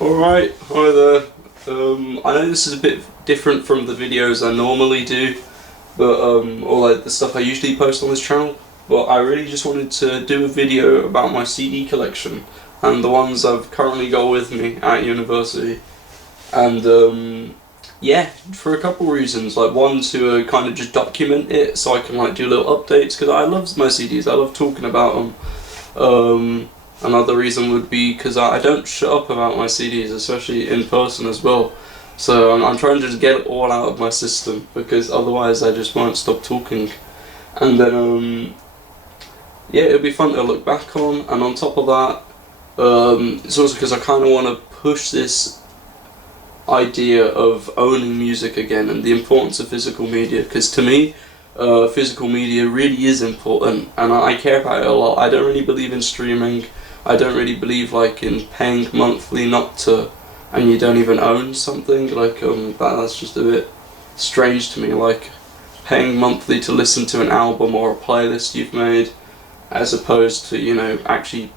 Alright, hi there. I know this is a bit different from the videos I normally do, but or like the stuff I usually post on this channel, but I really just wanted to do a video about my CD collection and the ones I've currently got with me at university. And yeah, for a couple reasons. Like one, to kind of just document it so I can like do little updates, because I love my CDs, I love talking about them. Another reason would be because I don't shut up about my CDs, especially in person as well. So I'm trying to just get it all out of my system, because otherwise I just won't stop talking. And then yeah, it'll be fun to look back on. And on top of that, it's also because I kind of want to push this idea of owning music again and the importance of physical media, because to me physical media really is important and I care about it a lot. I don't really believe in streaming. I don't really believe like in paying monthly not to, and you don't even own something, like that's just a bit strange to me, like paying monthly to listen to an album or a playlist you've made, as opposed to, you know, actually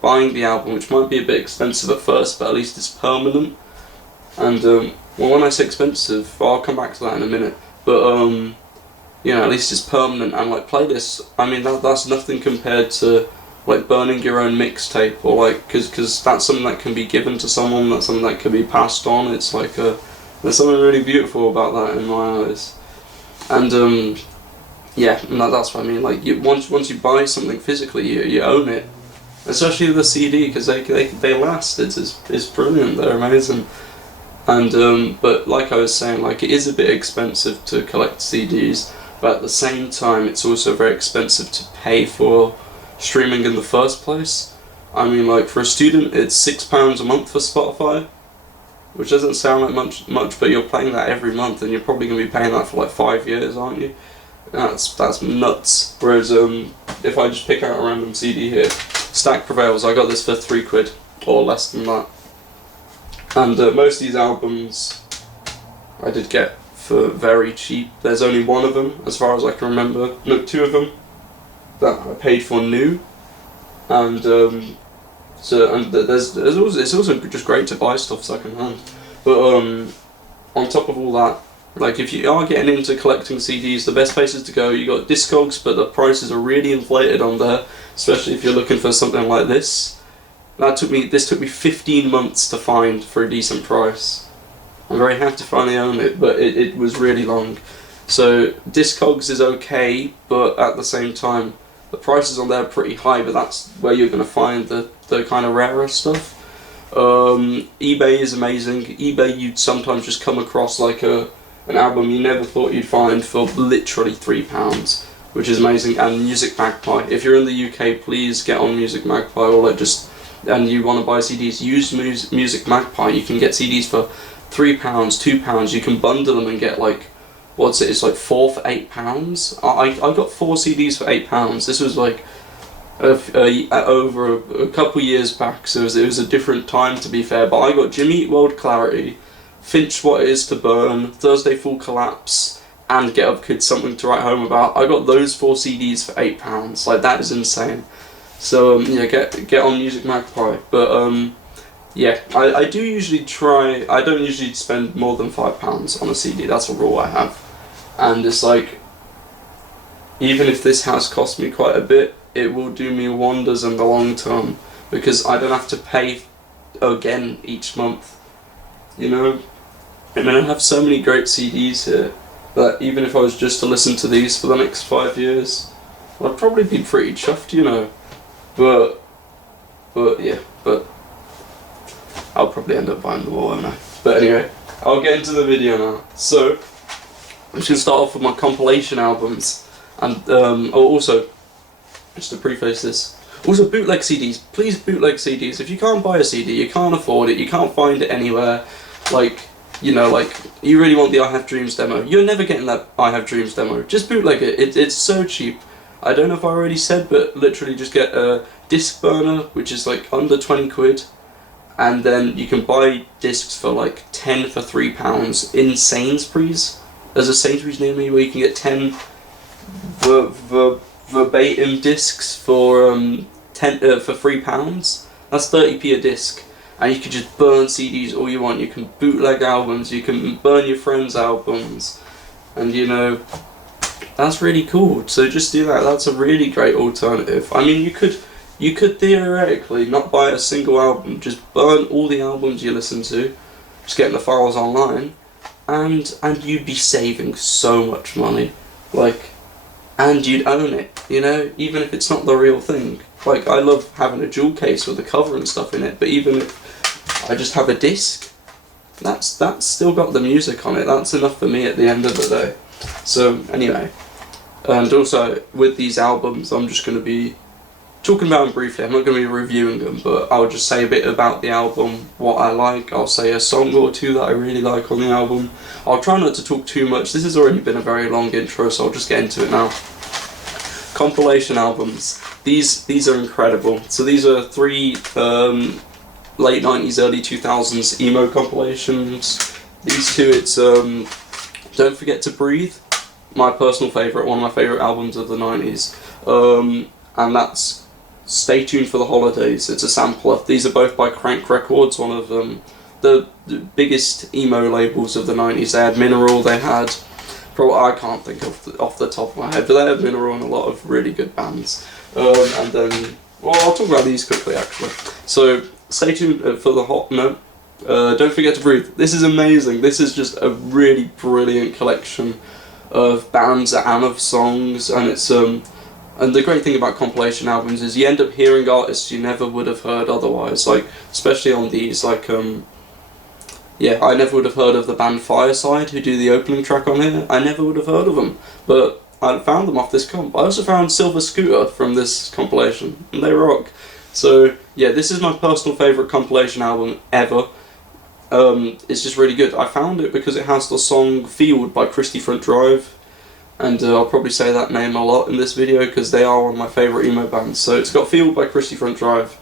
buying the album, which might be a bit expensive at first, but at least it's permanent. And well, when I say expensive, I'll come back to that in a minute, but you know, at least it's permanent. And like playlists, I mean, that's nothing compared to like burning your own mixtape, or like, because that's something that can be given to someone, that's something that can be passed on. It's like there's something really beautiful about that in my eyes. And yeah, and that's what I mean. Like once you buy something physically, you own it, especially the CD, because they last. It's brilliant. They're amazing. And but like I was saying, like it is a bit expensive to collect CDs, but at the same time it's also very expensive to pay for streaming in the first place. I mean, like for a student it's £6 a month for Spotify, which doesn't sound like much, but you're paying that every month, and you're probably going to be paying that for like 5 years, aren't you? That's nuts. Whereas if I just pick out a random CD here, Stack Prevails, I got this for £3 or less than that. And most of these albums I did get for very cheap. There's only one of them, as far as I can remember. No, two of them that I paid for new. And there's also, it's also just great to buy stuff second hand. But on top of all that, like if you are getting into collecting CDs, the best places to go, you got Discogs, but the prices are really inflated on there, especially if you're looking for something like this. This took me 15 months to find for a decent price. I'm very happy to finally own it, but it was really long. So Discogs is okay, but at the same time the prices on there are pretty high, but that's where you're going to find the kind of rarer stuff. eBay is amazing. eBay, you'd sometimes just come across like an album you never thought you'd find for literally £3, which is amazing. And Music Magpie, if you're in the UK, please get on Music Magpie, or like and you want to buy CDs, use Music Magpie. You can get CDs for £3, £2. You can bundle them and get like, it's like 4 for £8. I got 4 CDs for £8. This was like over a couple years back, so it was a different time, to be fair. But I got Jimmy Eat World Clarity, Finch What It Is to Burn, Thursday Full Collapse, and Get Up Kids Something to Write Home About. I got those 4 CDs for £8. Like, that is insane. So yeah, get on Music Magpie. But yeah, I do usually try. I don't usually spend more than £5 on a CD. That's a rule I have, and it's like, even if this has cost me quite a bit, it will do me wonders in the long term, because I don't have to pay again each month. You know, I mean, I have so many great CDs here that even if I was just to listen to these for the next 5 years, I'd probably be pretty chuffed, you know. But I'll probably end up buying them all, won't I? But anyway, I'll get into the video now. So I'm just gonna start off with my compilation albums, and also, just to preface this, also bootleg CDs. Please bootleg CDs. If you can't buy a CD, you can't afford it, you can't find it anywhere, like, you know, like you really want the I Have Dreams demo, you're never getting that I Have Dreams demo. Just bootleg it. It's so cheap. I don't know if I already said, but literally just get a disc burner, which is like under £20, and then you can buy discs for like 10 for £3 in Sainsbury's. There's a Sainsbury's near me where you can get 10 verbatim discs for £3. That's 30p a disc. and you can just burn CDs all you want. You can bootleg albums, you can burn your friends' albums, and you know, that's really cool. So just do that. That's a really great alternative. I mean, you could theoretically not buy a single album, just burn all the albums you listen to, just get the files online, and you'd be saving so much money, like, and you'd own it, you know, even if it's not the real thing. Like, I love having a jewel case with a cover and stuff in it, but even if I just have a disc, that's still got the music on it. That's enough for me at the end of the day. So anyway, and also with these albums, I'm just going to be talking about them briefly. I'm not going to be reviewing them, but I'll just say a bit about the album, what I like. I'll say a song or two that I really like on the album. I'll try not to talk too much. This has already been a very long intro, so I'll just get into it now. Compilation albums. These are incredible. So these are 3 late 90s, early 2000s emo compilations. These 2, it's Don't Forget to Breathe, my personal favourite, one of my favourite albums of the 90s. And that's Stay Tuned for the Holidays. It's a sampler. These are both by Crank Records, one of the biggest emo labels of the 90s. They had Mineral, they had, probably, I can't think off the top of my head, but they had Mineral and a lot of really good bands. And then, well, I'll talk about these quickly actually. So, Stay Tuned for the Don't Forget to Breathe. This is amazing. This is just a really brilliant collection of bands and of songs, and it's and the great thing about compilation albums is you end up hearing artists you never would have heard otherwise, like, especially on these, like, yeah, I never would have heard of the band Fireside, who do the opening track on here. I never would have heard of them, but I found them off this comp. I also found Silver Scooter from this compilation, and they rock. So, yeah, this is my personal favourite compilation album ever. It's just really good. I found it because it has the song Field by Christie Front Drive, and I'll probably say that name a lot in this video because they are one of my favourite emo bands. So it's got Field by Christie Front Drive,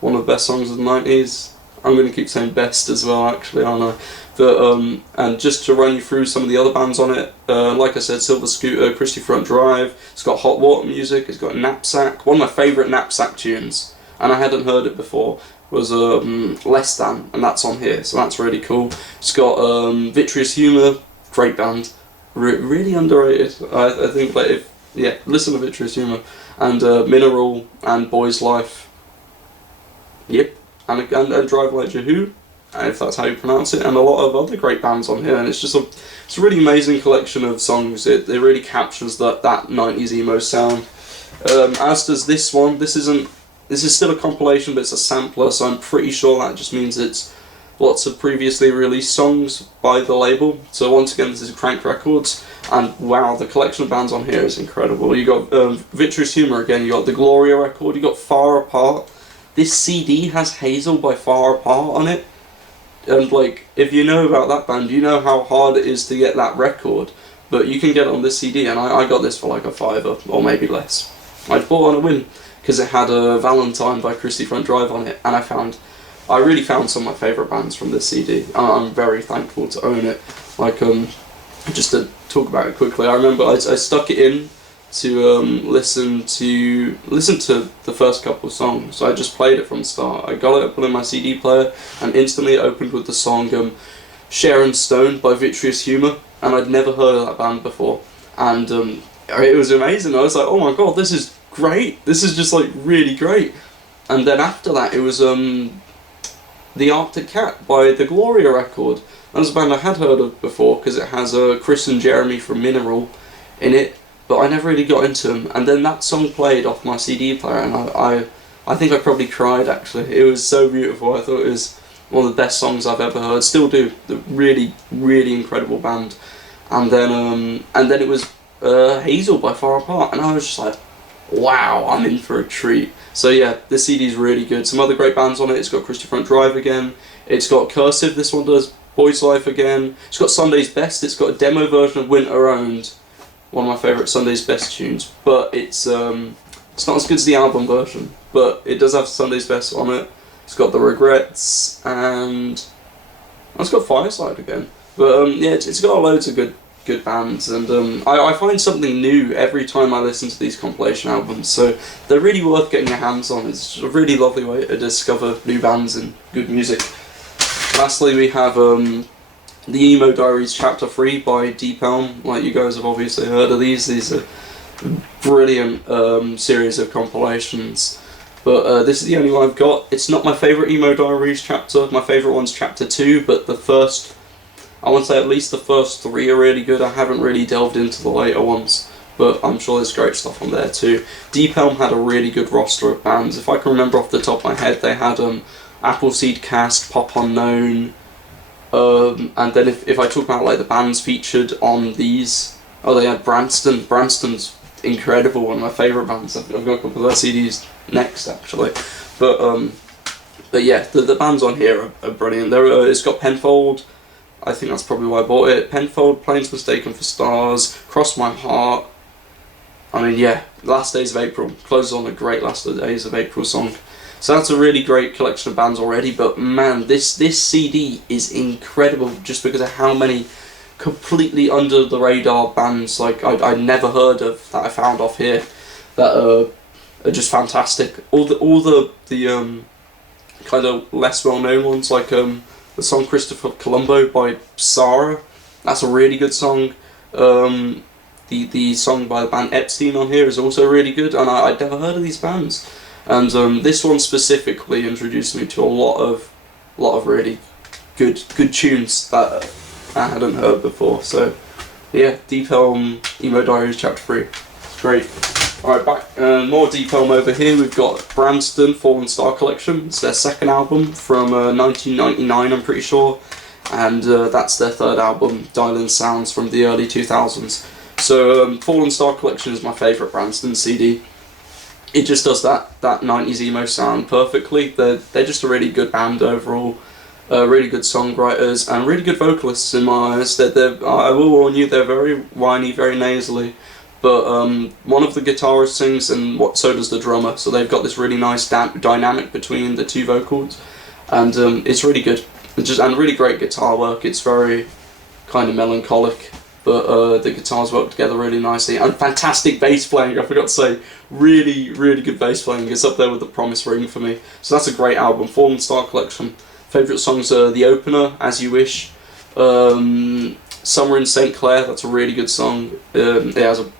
one of the best songs of the 90s. I'm going to keep saying best as well, actually, aren't I? But, and just to run you through some of the other bands on it, like I said, Silver Scooter, Christie Front Drive, it's got Hot Water Music, it's got Knapsack. One of my favourite Knapsack tunes, and I hadn't heard it before, was Less Than, and that's on here, so that's really cool. It's got Vitreous Humour, great band, really underrated. I think, like, listen to Vitreous Humour, and Mineral and Boy's Life. Yep. And Drive Like Jehu, if that's how you pronounce it, and a lot of other great bands on here, and it's just it's a really amazing collection of songs. It really captures that 90s emo sound. As does this one. This is still a compilation, but it's a sampler, so I'm pretty sure that just means it's lots of previously released songs by the label. So once again, this is Crank Records, and wow, the collection of bands on here is incredible. You got Vitreous Humour again, you got the Gloria record, you got Far Apart. This CD has Hazel by Far Apart on it, and like, if you know about that band, you know how hard it is to get that record, but you can get it on this CD, and I got this for like a £5 or maybe less. I bought on a whim because it had a Valentine by Christie Front Drive on it, and I really found some of my favourite bands from this CD. I'm very thankful to own it. Like, just to talk about it quickly, I remember I stuck it in to listen to the first couple of songs. So I just played it from the start. I got it, put it in my CD player, and instantly it opened with the song Sharon Stone by Vitreous Humour, and I'd never heard of that band before, and it was amazing. I was like, oh my god, this is great, this is just like really great. And then after that it was The Arctic Cat by the Gloria record. That was a band I had heard of before because it has Chris and Jeremy from Mineral in it, but I never really got into them. And then that song played off my CD player, and I think I probably cried actually. It was so beautiful. I thought it was one of the best songs I've ever heard. Still do. The really, really incredible band. And then it was Hazel by Far Apart, and I was just like, wow, I'm in for a treat. So yeah, this CD is really good. Some other great bands on it. It's got Christie Front Drive again. It's got Cursive, this one does. Boy's Life again. It's got Sunday's Best. It's got a demo version of Winter Owned, one of my favourite Sunday's Best tunes. But it's not as good as the album version, but it does have Sunday's Best on it. It's got The Regrets, and it's got Fireside again. But yeah, it's got loads of good good bands, and I find something new every time I listen to these compilation albums, so they're really worth getting your hands on. It's a really lovely way to discover new bands and good music. Lastly, we have the Emo Diaries Chapter 3 by Deep Elm. Like, you guys have obviously heard of these. These are brilliant series of compilations. But this is the only one I've got. It's not my favourite Emo Diaries chapter. My favourite one's Chapter 2, but the first, I want to say at least the first 3 are really good. I haven't really delved into the later ones, but I'm sure there's great stuff on there too. Deep Elm had a really good roster of bands. If I can remember off the top of my head, they had Appleseed Cast, Pop Unknown, and then if I talk about like the bands featured on these, they had Branston. Branston's incredible, one of my favourite bands. I've got a couple of their CDs next actually, but yeah, the bands on here are brilliant. It's got Penfold, I think that's probably why I bought it. Penfold, Planes Mistaken for Stars, Cross My Heart. I mean, yeah, Last Days of April closes on a great Last Days of April song. So that's a really great collection of bands already, but man, this CD is incredible just because of how many completely under the radar bands like I'd never heard of that I found off here that are just fantastic. All the kind of less well known ones, like the song Christopher Colombo by Sarah, that's a really good song. The song by the band Epstein on here is also really good, and I'd never heard of these bands. And this one specifically introduced me to a lot of really good tunes that I hadn't heard before. So yeah, Deep Elm Emo Diaries Chapter 3. It's great. Alright, back more Deep Elm over here. We've got Brandtson Fallen Star Collection. It's their second album from 1999, I'm pretty sure, and that's their third album, Dial-In Sounds, from the early 2000s. So Fallen Star Collection is my favourite Brandtson CD. It just does that 90s emo sound perfectly. They're just a really good band overall, really good songwriters and really good vocalists in my eyes. I will warn you, they're very whiny, very nasally, but one of the guitarists sings and so does the drummer, so they've got this really nice dynamic between the two vocals, and it's really good. And really great guitar work. It's very kind of melancholic, but the guitars work together really nicely, and fantastic bass playing. I forgot to say, really good bass playing. It's up there with The Promise Ring for me. So that's a great album, Fallen Star Collection. Favourite songs are The Opener, As You Wish, Summer in St. Clair, that's a really good song. It has an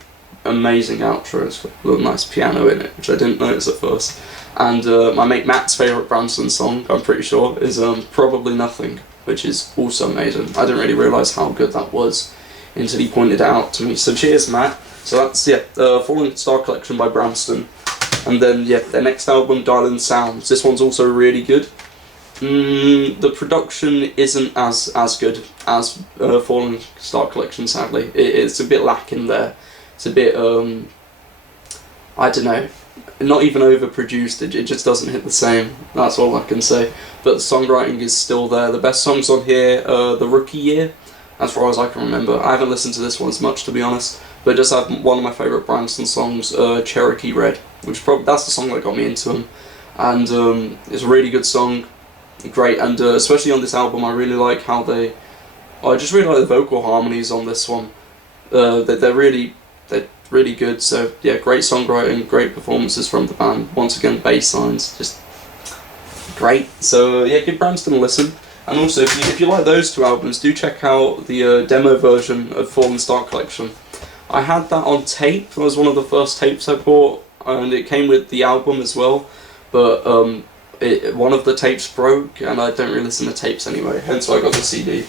amazing outro. It's got a little nice piano in it, which I didn't notice at first. And my mate Matt's favourite Brandtson song, I'm pretty sure, is Probably Nothing, which is also amazing. I didn't really realise how good that was until he pointed it out to me. So cheers, Matt. So that's, yeah, Fallen Star Collection by Brandtson. And then, yeah, their next album, Dial-In Sounds. This one's also really good. The production isn't as good as Fallen Star Collection, sadly. It's a bit lacking there. It's a bit, I don't know, not even overproduced. It just doesn't hit the same. That's all I can say. But the songwriting is still there. The best songs on here are The Rookie Year, as far as I can remember. I haven't listened to this one as much, to be honest, but it does have one of my favourite Brandtson songs, Cherokee Red, which that's the song that got me into him, and it's a really good song, great, and especially on this album I really like how I just really like the vocal harmonies on this one. They're really good, so yeah, great songwriting, great performances from the band, once again bass lines, just great. So yeah, give Brandtson a listen. And also, if you like those two albums, do check out the demo version of Fallen Star Collection. I had that on tape. It was one of the first tapes I bought, and it came with the album as well. But one of the tapes broke, and I don't really listen to tapes anyway, hence why I got the CD.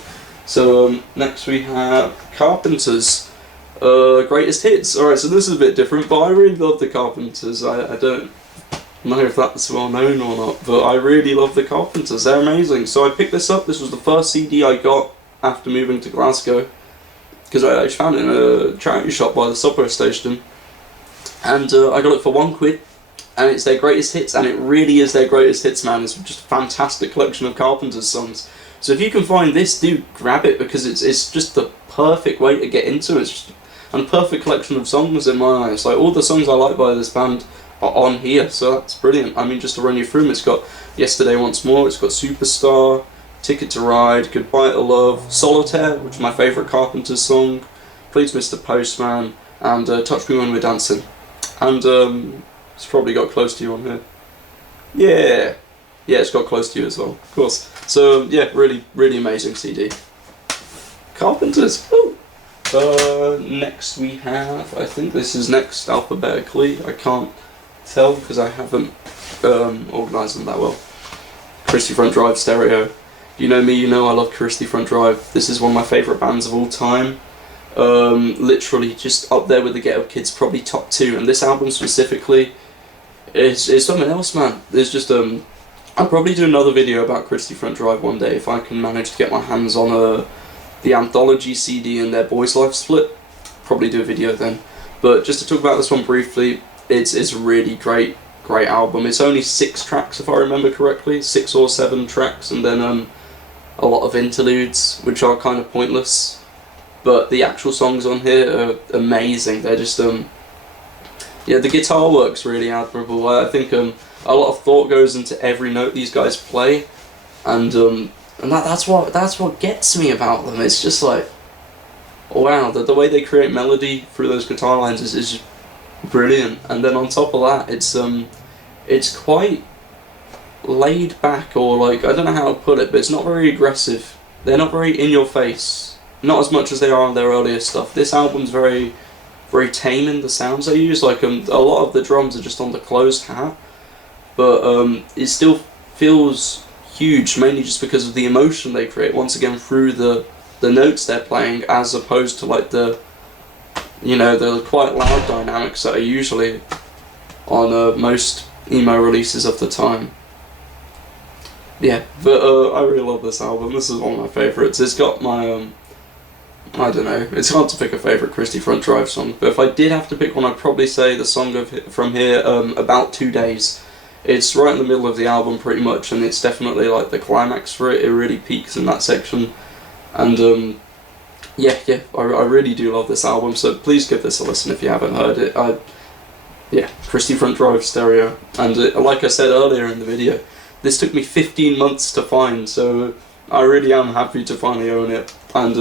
So next we have Carpenters, Greatest Hits. Alright, so this is a bit different, but I really love the Carpenters. I don't know if that's well known or not, but I really love the Carpenters. They're amazing. So I picked this up. This was the first CD I got after moving to Glasgow, because I just found it in a charity shop by the subway station, and I got it for £1, and it's their greatest hits, and it really is their greatest hits, man. It's just a fantastic collection of Carpenters songs. So if you can find this, do grab it, because it's just the perfect way to get into it. It's just a perfect collection of songs in my eyes. Like, all the songs I like by this band are on here, so that's brilliant. I mean, just to run you through them, it's got Yesterday Once More, it's got Superstar, Ticket to Ride, Goodbye to Love, Solitaire, which is my favourite Carpenters song, Please Mr. Postman, and Touch Me When We're Dancing. And it's probably got Close to You on here. Yeah, it's got Close to You as well, of course. So yeah, really, really amazing CD. Carpenters. Ooh. Next we have, I think this is next alphabetically. I can't tell because I haven't organised them that well. Christie Front Drive stereo. You know me, you know I love Christie Front Drive. This is one of my favourite bands of all time. Literally just up there with the Get Up Kids, probably top 2. And this album specifically is something else, man. There's just I'll probably do another video about Christie Front Drive one day if I can manage to get my hands on the anthology CD and their Boys Life split. Probably do a video then. But just to talk about this one briefly, it's a really great album. It's only 6 tracks if I remember correctly, 6 or 7 tracks, and then a lot of interludes which are kind of pointless. But the actual songs on here are amazing. They're just yeah, the guitar work's really admirable. I think a lot of thought goes into every note these guys play, and that's what gets me about them. It's just like, wow, the way they create melody through those guitar lines is just brilliant. And then on top of that, it's quite laid back, or like, I don't know how to put it, but it's not very aggressive. They're not very in your face, not as much as they are on their earlier stuff. This album's very, very tame in the sounds they use. Like a lot of the drums are just on the closed hat, but it still feels huge, mainly just because of the emotion they create once again through the notes they're playing, as opposed to like the quite loud dynamics that are usually on most emo releases of the time. Yeah, but I really love this album. This is one of my favourites. It's got my I don't know, it's hard to pick a favourite Christie Front Drive song, but if I did have to pick one, I'd probably say the song from here, About 2 Days. It's right in the middle of the album pretty much, and it's definitely like the climax for it. It really peaks in that section, and yeah, I really do love this album, so please give this a listen if you haven't heard it. Yeah, Christie Front Drive stereo, and like I said earlier in the video, this took me 15 months to find, so I really am happy to finally own it. And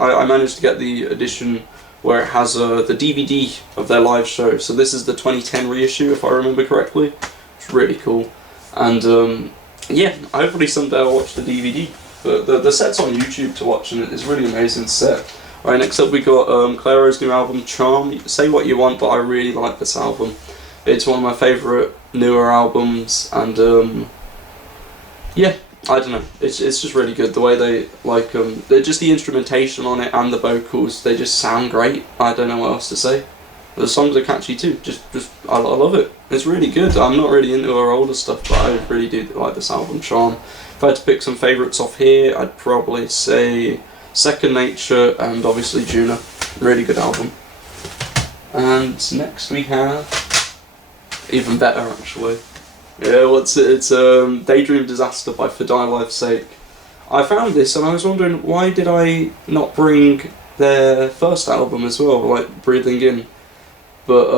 I managed to get the edition where it has the DVD of their live show, so this is the 2010 reissue if I remember correctly. It's really cool, and yeah, hopefully someday I'll watch the DVD. But the set's on YouTube to watch, and it's really amazing set. Alright, next up we got Clairo's new album, Charm. Say what you want, but I really like this album. It's one of my favourite newer albums, and yeah, I don't know, it's just really good. The way they, like, they're just the instrumentation on it and the vocals, they just sound great. I don't know what else to say. The songs are catchy too, I love it. It's really good. I'm not really into her older stuff, but I really do like this album, Charm. If I had to pick some favourites off here, I'd probably say Second Nature and obviously Juna. Really good album. And next we have, even better actually. Yeah, it's Daydream Disaster by fordirelifesake. I found this and I was wondering, why did I not bring their first album as well, like Breathing In? But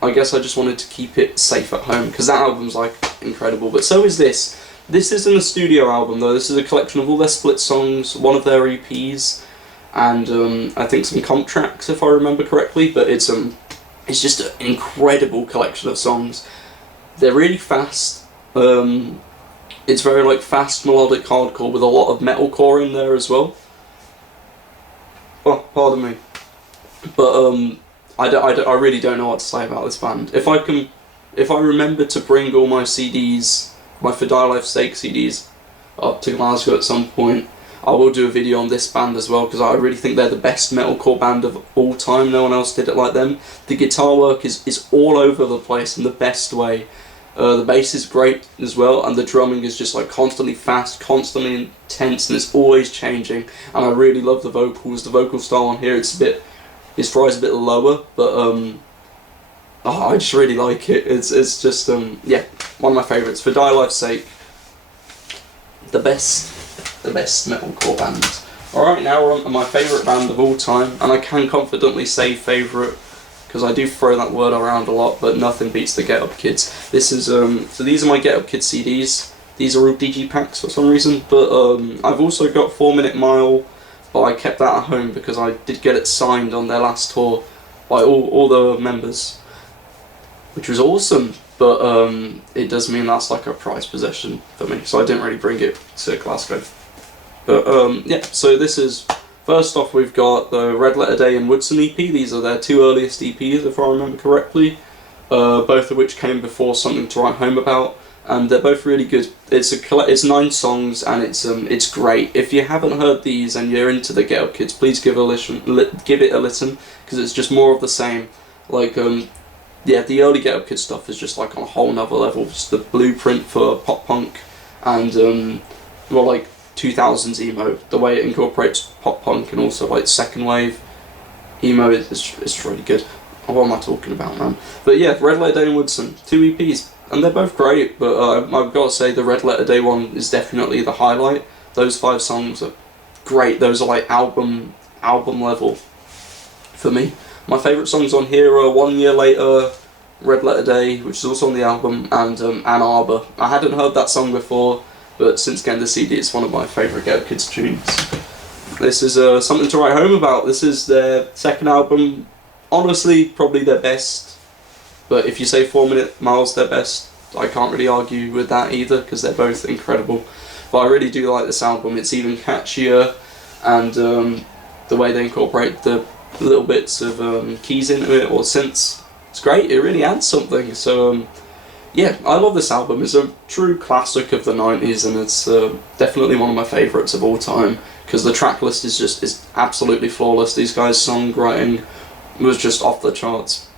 I guess I just wanted to keep it safe at home, because that album's like incredible, but so is this. This isn't a studio album though, this is a collection of all their split songs, one of their EPs, and I think some comp tracks if I remember correctly, but it's just an incredible collection of songs. They're really fast, it's very like fast melodic hardcore with a lot of metalcore in there as well. Oh, pardon me. But I really don't know what to say about this band. If I remember to bring all my CDs, my fordirelifesake CDs, up to Glasgow at some point, I will do a video on this band as well, because I really think they're the best metalcore band of all time. No one else did it like them. The guitar work is all over the place in the best way. The bass is great as well, and the drumming is just like constantly fast, constantly intense, and it's always changing. And I really love the vocals. The vocal style on here, his fry is a bit lower, but I just really like it. It's just yeah, one of my favourites. fordirelifesake, the best metalcore band. Alright, now we're on to my favourite band of all time, and I can confidently say favourite, because I do throw that word around a lot, but nothing beats the Get Up Kids. This is so these are my Get Up Kids CDs. These are all digipacks for some reason, but I've also got 4 Minute Mile but I kept that at home because I did get it signed on their last tour by all the members, which was awesome. But it does mean that's like a prized possession for me, so I didn't really bring it to Glasgow. But yeah, so this is, first off we've got the Red Letter Day and Woodson EP. These are their two earliest EPs if I remember correctly, both of which came before Something to Write Home About, and they're both really good. It's 9 songs and it's great. If you haven't heard these and you're into the Get Up Kids, please give it a listen, because it's just more of the same. Like yeah, the early Get Up Kids stuff is just like on a whole nother level. It's the blueprint for pop punk and more like 2000s emo. The way it incorporates pop punk and also like second wave emo is really good. What am I talking about, man? But yeah, Red Letter Day and Woodson, 2 EPs, and they're both great. But I've got to say the Red Letter Day one is definitely the highlight. Those 5 songs are great. Those are like album level for me. My favourite songs on here are 1 Year Later, Red Letter Day, which is also on the album, and Ann Arbor. I hadn't heard that song before, but since getting the CD, it's one of my favourite Get Up Kids tunes. This is Something to Write Home About. This is their second album. Honestly, probably their best. But if you say 4 Minute Miles their best, I can't really argue with that either, because they're both incredible. But I really do like this album. It's even catchier, and the way they incorporate the little bits of keys into it, or synths, it's great. It really adds something. So yeah, I love this album. It's a true classic of the 90s, and it's definitely one of my favourites of all time, because the track list is absolutely flawless. These guys' songwriting was just off the charts.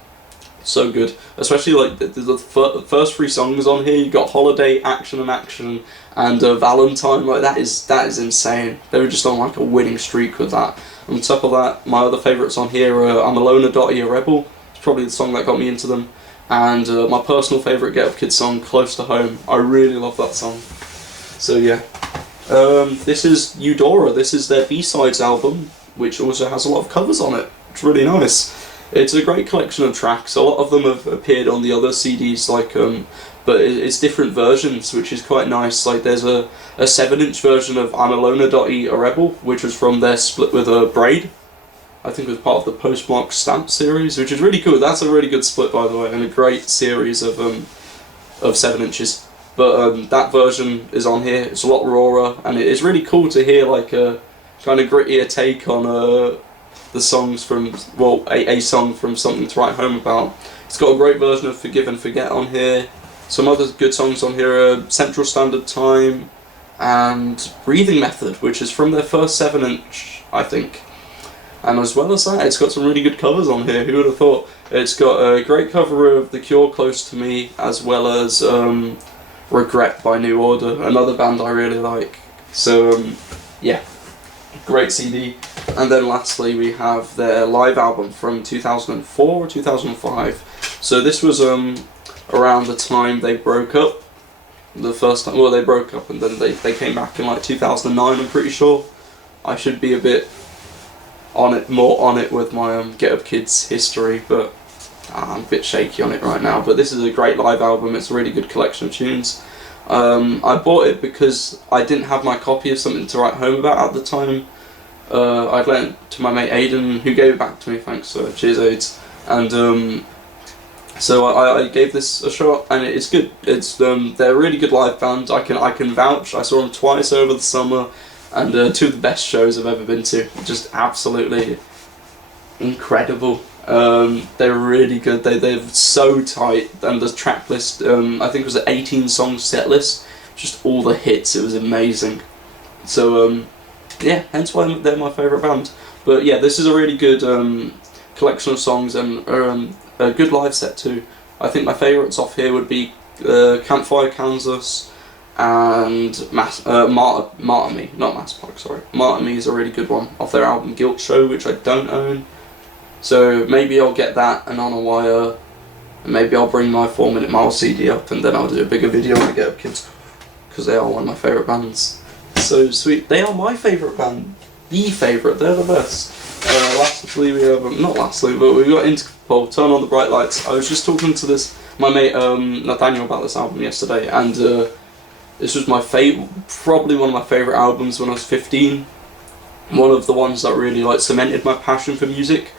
So good. Especially like the first 3 songs on here. You got Holiday, Action and Action, and Valentine. Like that is insane. They were just on like a winning streak with that. On top of that, my other favourites on here are I'm a Loner, Dottie, a Rebel. It's probably the song that got me into them. And my personal favourite Get Up Kids song, Close to Home. I really love that song. So yeah. This is Eudora. This is their B-Sides album, which also has a lot of covers on it. It's really nice. It's a great collection of tracks. A lot of them have appeared on the other CDs, like but it's different versions, which is quite nice. Like there's a 7-inch version of I'm a Loner, Dottie, a Rebel, which was from their split with a Braid. I think it was part of the Postmark Stamp series, which is really cool. That's a really good split, by the way, and a great series of 7 inches. But that version is on here. It's a lot rawer, and it is really cool to hear like a kind of grittier take on the songs from, well, a song from Something to Write Home About. It's got a great version of Forgive and Forget on here. Some other good songs on here are Central Standard Time and Breathing Method, which is from their first 7-inch, I think. And as well as that, it's got some really good covers on here. Who would have thought? It's got a great cover of The Cure, Close to Me, as well as Regret by New Order, another band I really like. So yeah, great CD. And then lastly we have their live album from 2004 or 2005. So this was around the time they broke up. The first time, well, they broke up and then they came back in like 2009, I'm pretty sure. I should be a bit more on it with my Get Up Kids history, but I'm a bit shaky on it right now. But this is a great live album. It's a really good collection of tunes. I bought it because I didn't have my copy of Something to Write Home About at the time. I'd lent it to my mate Aidan, who gave it back to me, thanks, cheers Aids. And so I gave this a shot, and it's good. It's they're a really good live band. I can vouch. I saw them twice over the summer, and 2 of the best shows I've ever been to. Just absolutely incredible. They're really good. They're so tight, and the track list, I think it was an 18-song set list, just all the hits. It was amazing. So yeah, hence why they're my favourite band. But yeah, this is a really good collection of songs, and a good live set too. I think my favourites off here would be Campfire, Kansas, and Martyr Me, not Mass Park, sorry. Martyr Me is a really good one off their album Guilt Show, which I don't own. So maybe I'll get that and On a Wire, and maybe I'll bring my 4 Minute Mile CD up, and then I'll do a bigger video on the Get Up Kids, because they are one of my favourite bands. So sweet. They are my favourite band. The favourite. They're the best. Lastly, we have, not lastly, but we've got Interpol, Turn on the Bright Lights. I was just talking to my mate Nathaniel about this album yesterday, and this was my probably one of my favourite albums when I was 15. one of the ones that really like cemented my passion for music,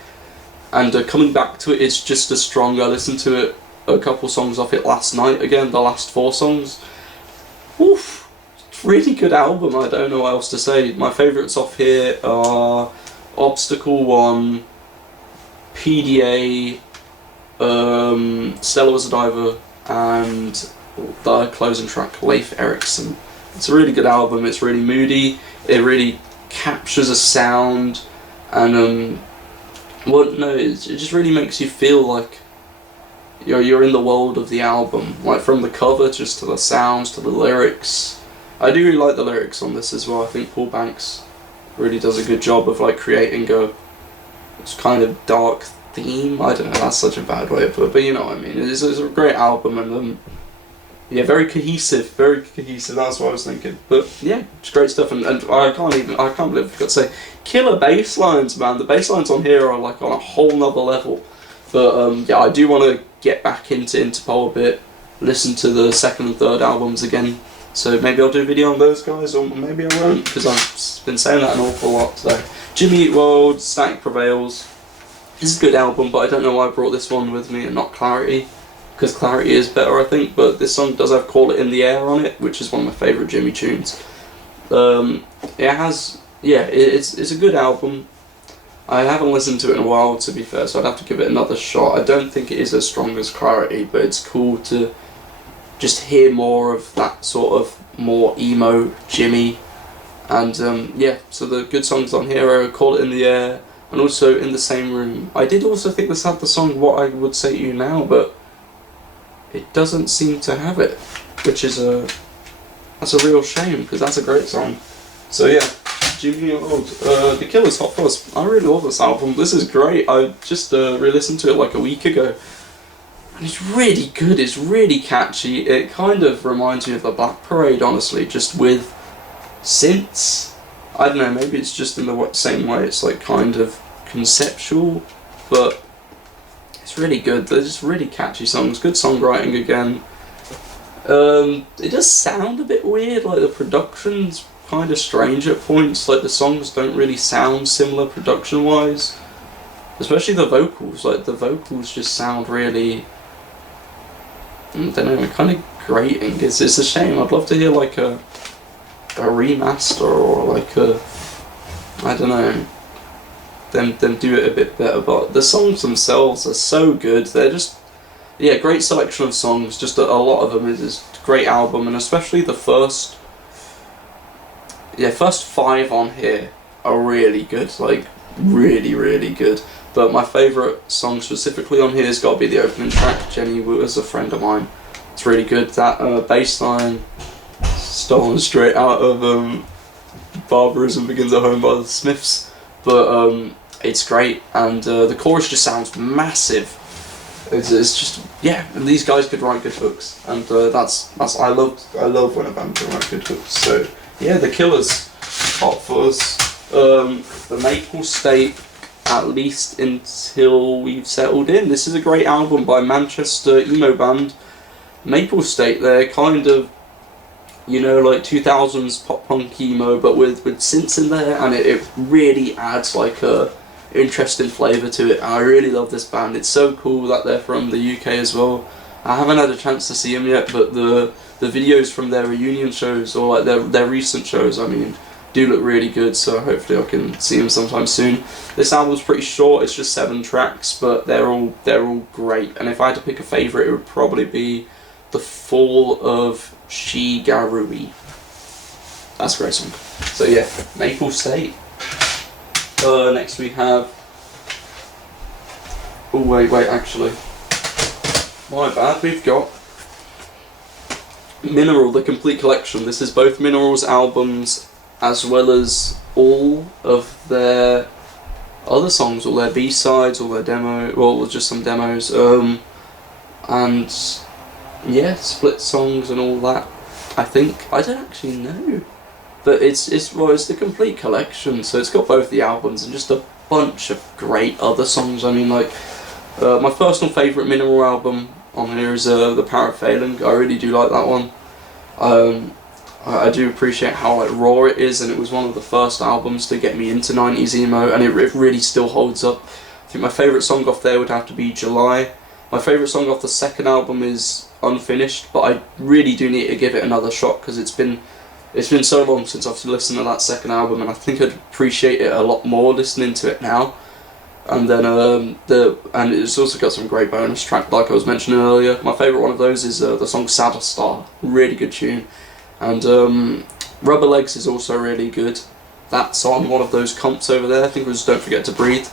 and coming back to it, it's just as strong. I listened to it, a couple songs off it last night again, the last 4 songs. Oof, really good album, I don't know what else to say. My favourites off here are Obstacle 1, PDA, Stella Was a Diver, and the closing track, Leif Erikson. It's a really good album, it's really moody, it really captures a sound, and it just really makes you feel like you're in the world of the album, like from the cover just to the sounds to the lyrics. I do really like the lyrics on this as well. I think Paul Banks really does a good job of like creating it's kind of dark theme. I don't know, that's such a bad way to put it, but you know what I mean. It's a great album, and yeah, very cohesive, that's what I was thinking. But yeah, it's great stuff, and I can't believe I forgot to say, killer bass lines, man. The bass lines on here are like on a whole nother level. But yeah, I do want to get back into Interpol a bit, listen to the second and third albums again. So maybe I'll do a video on those guys, or maybe I won't, because I've been saying that an awful lot. So Jimmy Eat World, Static Prevails. This is a good album, but I don't know why I brought this one with me and not Clarity, because Clarity is better, I think. But this song does have Call It in the Air on it, which is one of my favourite Jimmy tunes. It's a good album. I haven't listened to it in a while, to be fair, so I'd have to give it another shot. I don't think it is as strong as Clarity, but it's cool to just hear more of that sort of more emo Jimmy. And yeah, so the good songs on here are Call It in the Air, and also In the Same Room. I did also think this had the song What I Would Say to You Now, but it doesn't seem to have it, which is that's a real shame, because that's a great song. So yeah, Jimmy Old, The Killer's Hot Fuzz. I really love this album. This is great. I just re-listened to it like a week ago, and it's really good. It's really catchy. It kind of reminds me of the Black Parade, honestly, just with synths. I don't know, maybe it's just in the same way. It's like kind of conceptual, but it's really good. They're just really catchy songs. Good songwriting again. It does sound a bit weird, like the production's kind of strange at points, like the songs don't really sound similar production wise, especially the vocals. Like the vocals just sound really, I don't know, kind of grating. It's a shame. I'd love to hear like a remaster, or like I don't know, them do it a bit better. But the songs themselves are so good. They're just, yeah, great selection of songs. Just a lot of them. Is a great album, and especially the first 5 on here are really good, like really, really good. But my favourite song specifically on here has got to be the opening track, Jenny Was a Friend of Mine. It's really good. That bass line, stolen straight out of Barbarism Begins at Home by the Smiths, but it's great, and the chorus just sounds massive. It's just, yeah, and these guys could write good hooks, and that's I love when a band can write good hooks. So yeah, The Killers, Hot Fuzz, the Maple State, At Least Until We've Settled In. This is a great album by Manchester emo band Maple State. They're kind of, you know, like 2000s pop punk emo, but with synths in there, and it really adds like a interesting flavour to it. I really love this band. It's so cool that they're from the UK as well. I haven't had a chance to see them yet, but the videos from their reunion shows, or like their recent shows, I mean, do look really good, so hopefully I can see them sometime soon. This album's pretty short, it's just 7 tracks, but they're all great, and if I had to pick a favourite, it would probably be The Fall of Shigarui. That's a great song. So yeah, Maple State. Next we have... Oh wait, actually. My bad, we've got Mineral, the complete collection. This is both Mineral's albums as well as all of their other songs, all their B-sides, all their demo, well, just some demos, and yeah, split songs and all that. I think, I don't actually know, but it's the complete collection, so it's got both the albums and just a bunch of great other songs. I mean, like, my personal favourite Mineral album on here is The Power of Failing. I really do like that one. I do appreciate how like raw it is, and it was one of the first albums to get me into 90s emo, and it really still holds up. I think my favourite song off there would have to be July. My favourite song off the second album is Unfinished, but I really do need to give it another shot because it's been so long since I've listened to that second album, and I think I'd appreciate it a lot more listening to it now. And then and it's also got some great bonus track like I was mentioning earlier. My favourite one of those is the song Sadder Star, really good tune. And Rubber Legs is also really good. That's on one of those comps over there. I think it was Don't Forget to Breathe.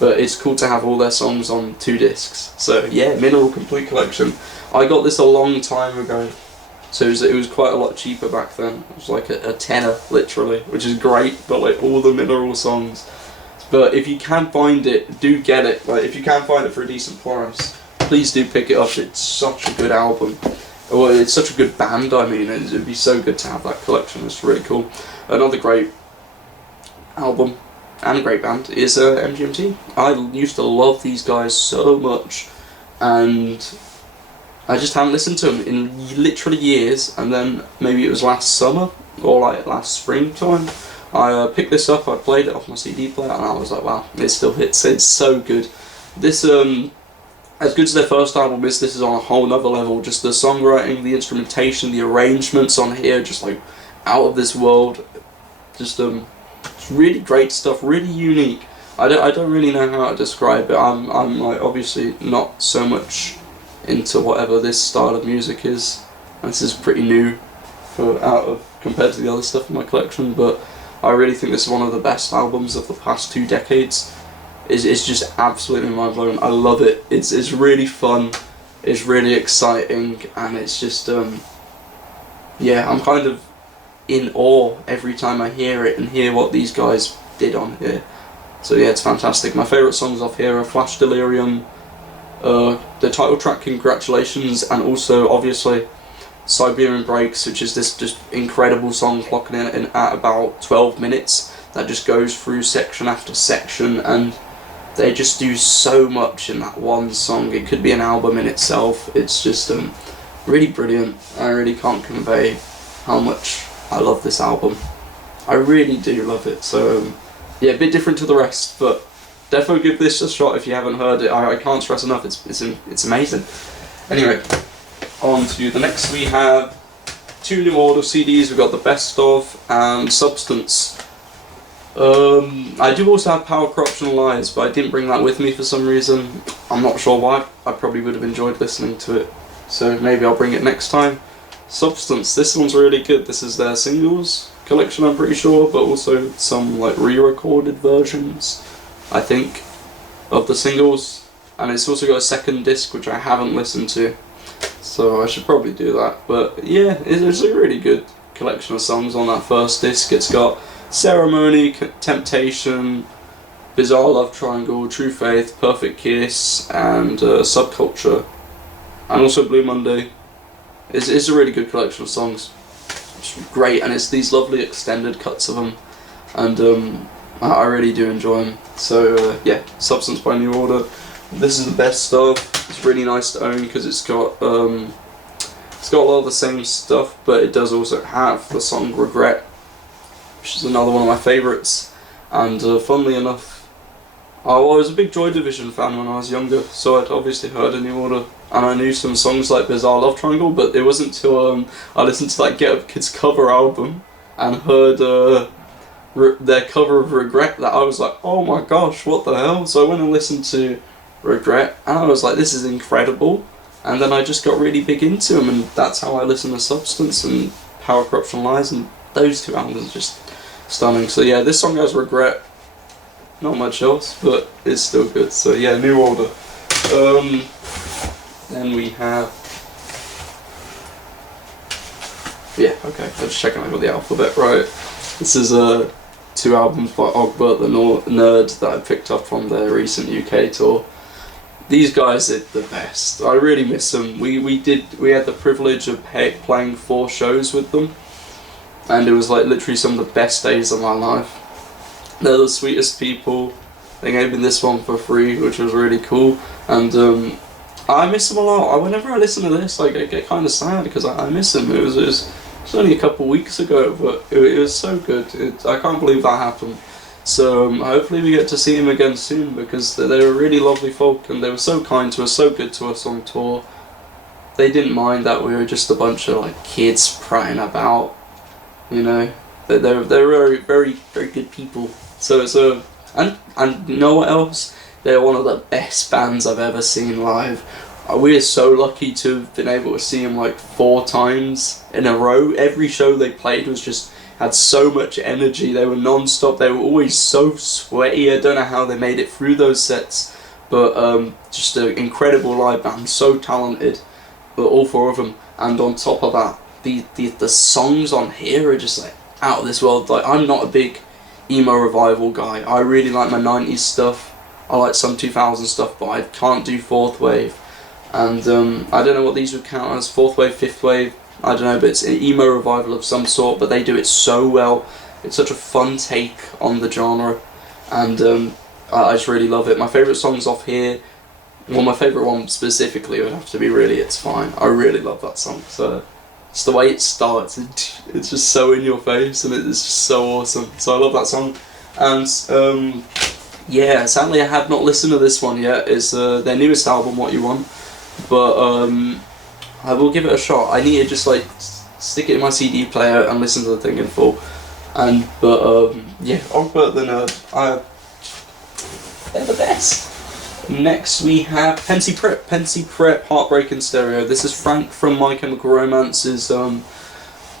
But it's cool to have all their songs on 2 discs. So yeah, Mineral Complete Collection. I got this a long time ago, so it was quite a lot cheaper back then. It was like a tenner, literally, which is great, but like all the Mineral songs. But if you can find it, do get it. Like if you can find it for a decent price, please do pick it up. It's such a good album. Well, it's such a good band, I mean, it'd be so good to have that collection. It's really cool. Another great album and a great band is MGMT. I used to love these guys so much, and I just haven't listened to them in literally years, and then maybe it was last summer or like last springtime. I picked this up, I played it off my CD player, and I was like, wow, it still hits. It's so good. This as good as their first album is, this is on a whole nother level. Just the songwriting, the instrumentation, the arrangements on here, just like out of this world. Just it's really great stuff, really unique. I don't really know how to describe it. I'm like obviously not so much into whatever this style of music is. And this is pretty new compared to the other stuff in my collection, but I really think this is one of the best albums of the past 2 decades. It's just absolutely mind blowing. I love it. It's really fun. It's really exciting, and it's just yeah, I'm kind of in awe every time I hear it and hear what these guys did on here. So yeah, it's fantastic. My favourite songs off here are Flash Delirium, the title track Congratulations, and also obviously Siberian Breaks, which is this just incredible song clocking in at about 12 minutes that just goes through section after section, and they just do so much in that one song. It could be an album in itself. It's just really brilliant. I really can't convey how much I love this album. I really do love it. So yeah, a bit different to the rest, but definitely give this a shot if you haven't heard it. I can't stress enough, it's amazing. Anyway, on to the next. We have 2 New Order CDs. We've got the Best Of and Substance. I do also have Power, Corruption and Lies, but I didn't bring that with me for some reason. I'm not sure why. I probably would have enjoyed listening to it, so maybe I'll bring it next time. Substance, this one's really good. This is their singles collection, I'm pretty sure, but also some like re-recorded versions, I think, of the singles. And it's also got a second disc which I haven't listened to, so I should probably do that. But yeah, it's a really good collection of songs on that first disc. It's got Ceremony, Temptation, Bizarre Love Triangle, True Faith, Perfect Kiss, and Subculture, and also Blue Monday. It's a really good collection of songs. It's great, and it's these lovely extended cuts of them, and I really do enjoy them. So yeah, Substance by New Order. This is the Best Of. It's really nice to own because it's got a lot of the same stuff, but it does also have the song Regret, which is another one of my favourites. And funnily enough, I was a big Joy Division fan when I was younger, so I'd obviously heard a New Order, and I knew some songs like Bizarre Love Triangle, but it wasn't until I listened to that Get Up Kids cover album and heard their cover of Regret that I was like, oh my gosh, what the hell? So I went and listened to Regret, and I was like, this is incredible. And then I just got really big into them, and that's how I listened to Substance and Power, Corruption, Lies, and those 2 albums are just stunning. So yeah, this song has Regret, not much else, but it's still good. So yeah, New Order. Then we have, yeah, okay, I'm just checking I got the alphabet right. This is 2 albums by Ogbert the Nerd that I picked up from their recent UK tour. These guys are the best. I really miss them. We had the privilege of playing 4 shows with them, and it was like literally some of the best days of my life. They're the sweetest people. They gave me this one for free, which was really cool, and I miss them a lot. Whenever I listen to this, like, I get kind of sad because I miss them. It's was only a couple weeks ago, but it was so good. I can't believe that happened. So hopefully we get to see him again soon, because they were really lovely folk and they were so kind to us, so good to us on tour. They didn't mind that we were just a bunch of like kids prattling about, you know. They're very, very, very good people. And you know what else? They're one of the best bands I've ever seen live. We are so lucky to have been able to see them like 4 times in a row. Every show they played had so much energy. They were non-stop. They were always so sweaty. I don't know how they made it through those sets, but just an incredible live band, so talented. But all 4 of them, and on top of that, the songs on here are just like out of this world. Like, I'm not a big emo revival guy. I really like my 90s stuff. I like some 2000 stuff, but I can't do 4th wave. And I don't know what these would count as, 4th wave, 5th wave, I don't know, but it's an emo revival of some sort, but they do it so well. It's such a fun take on the genre, and I just really love it. My favourite songs off here, well, my favourite one specifically would have to be Really It's Fine. I really love that song. So it's the way it starts, it's just so in your face, and it's just so awesome. So I love that song. And yeah, sadly I have not listened to this one yet. It's their newest album, What You Want, but I will give it a shot. I need to just like stick it in my CD player and listen to the thing in full. But yeah, Ogbert the Nerd, they're the best. Next we have Pencey Prep, Heartbreak in Stereo. This is Frank from My Chemical Romance's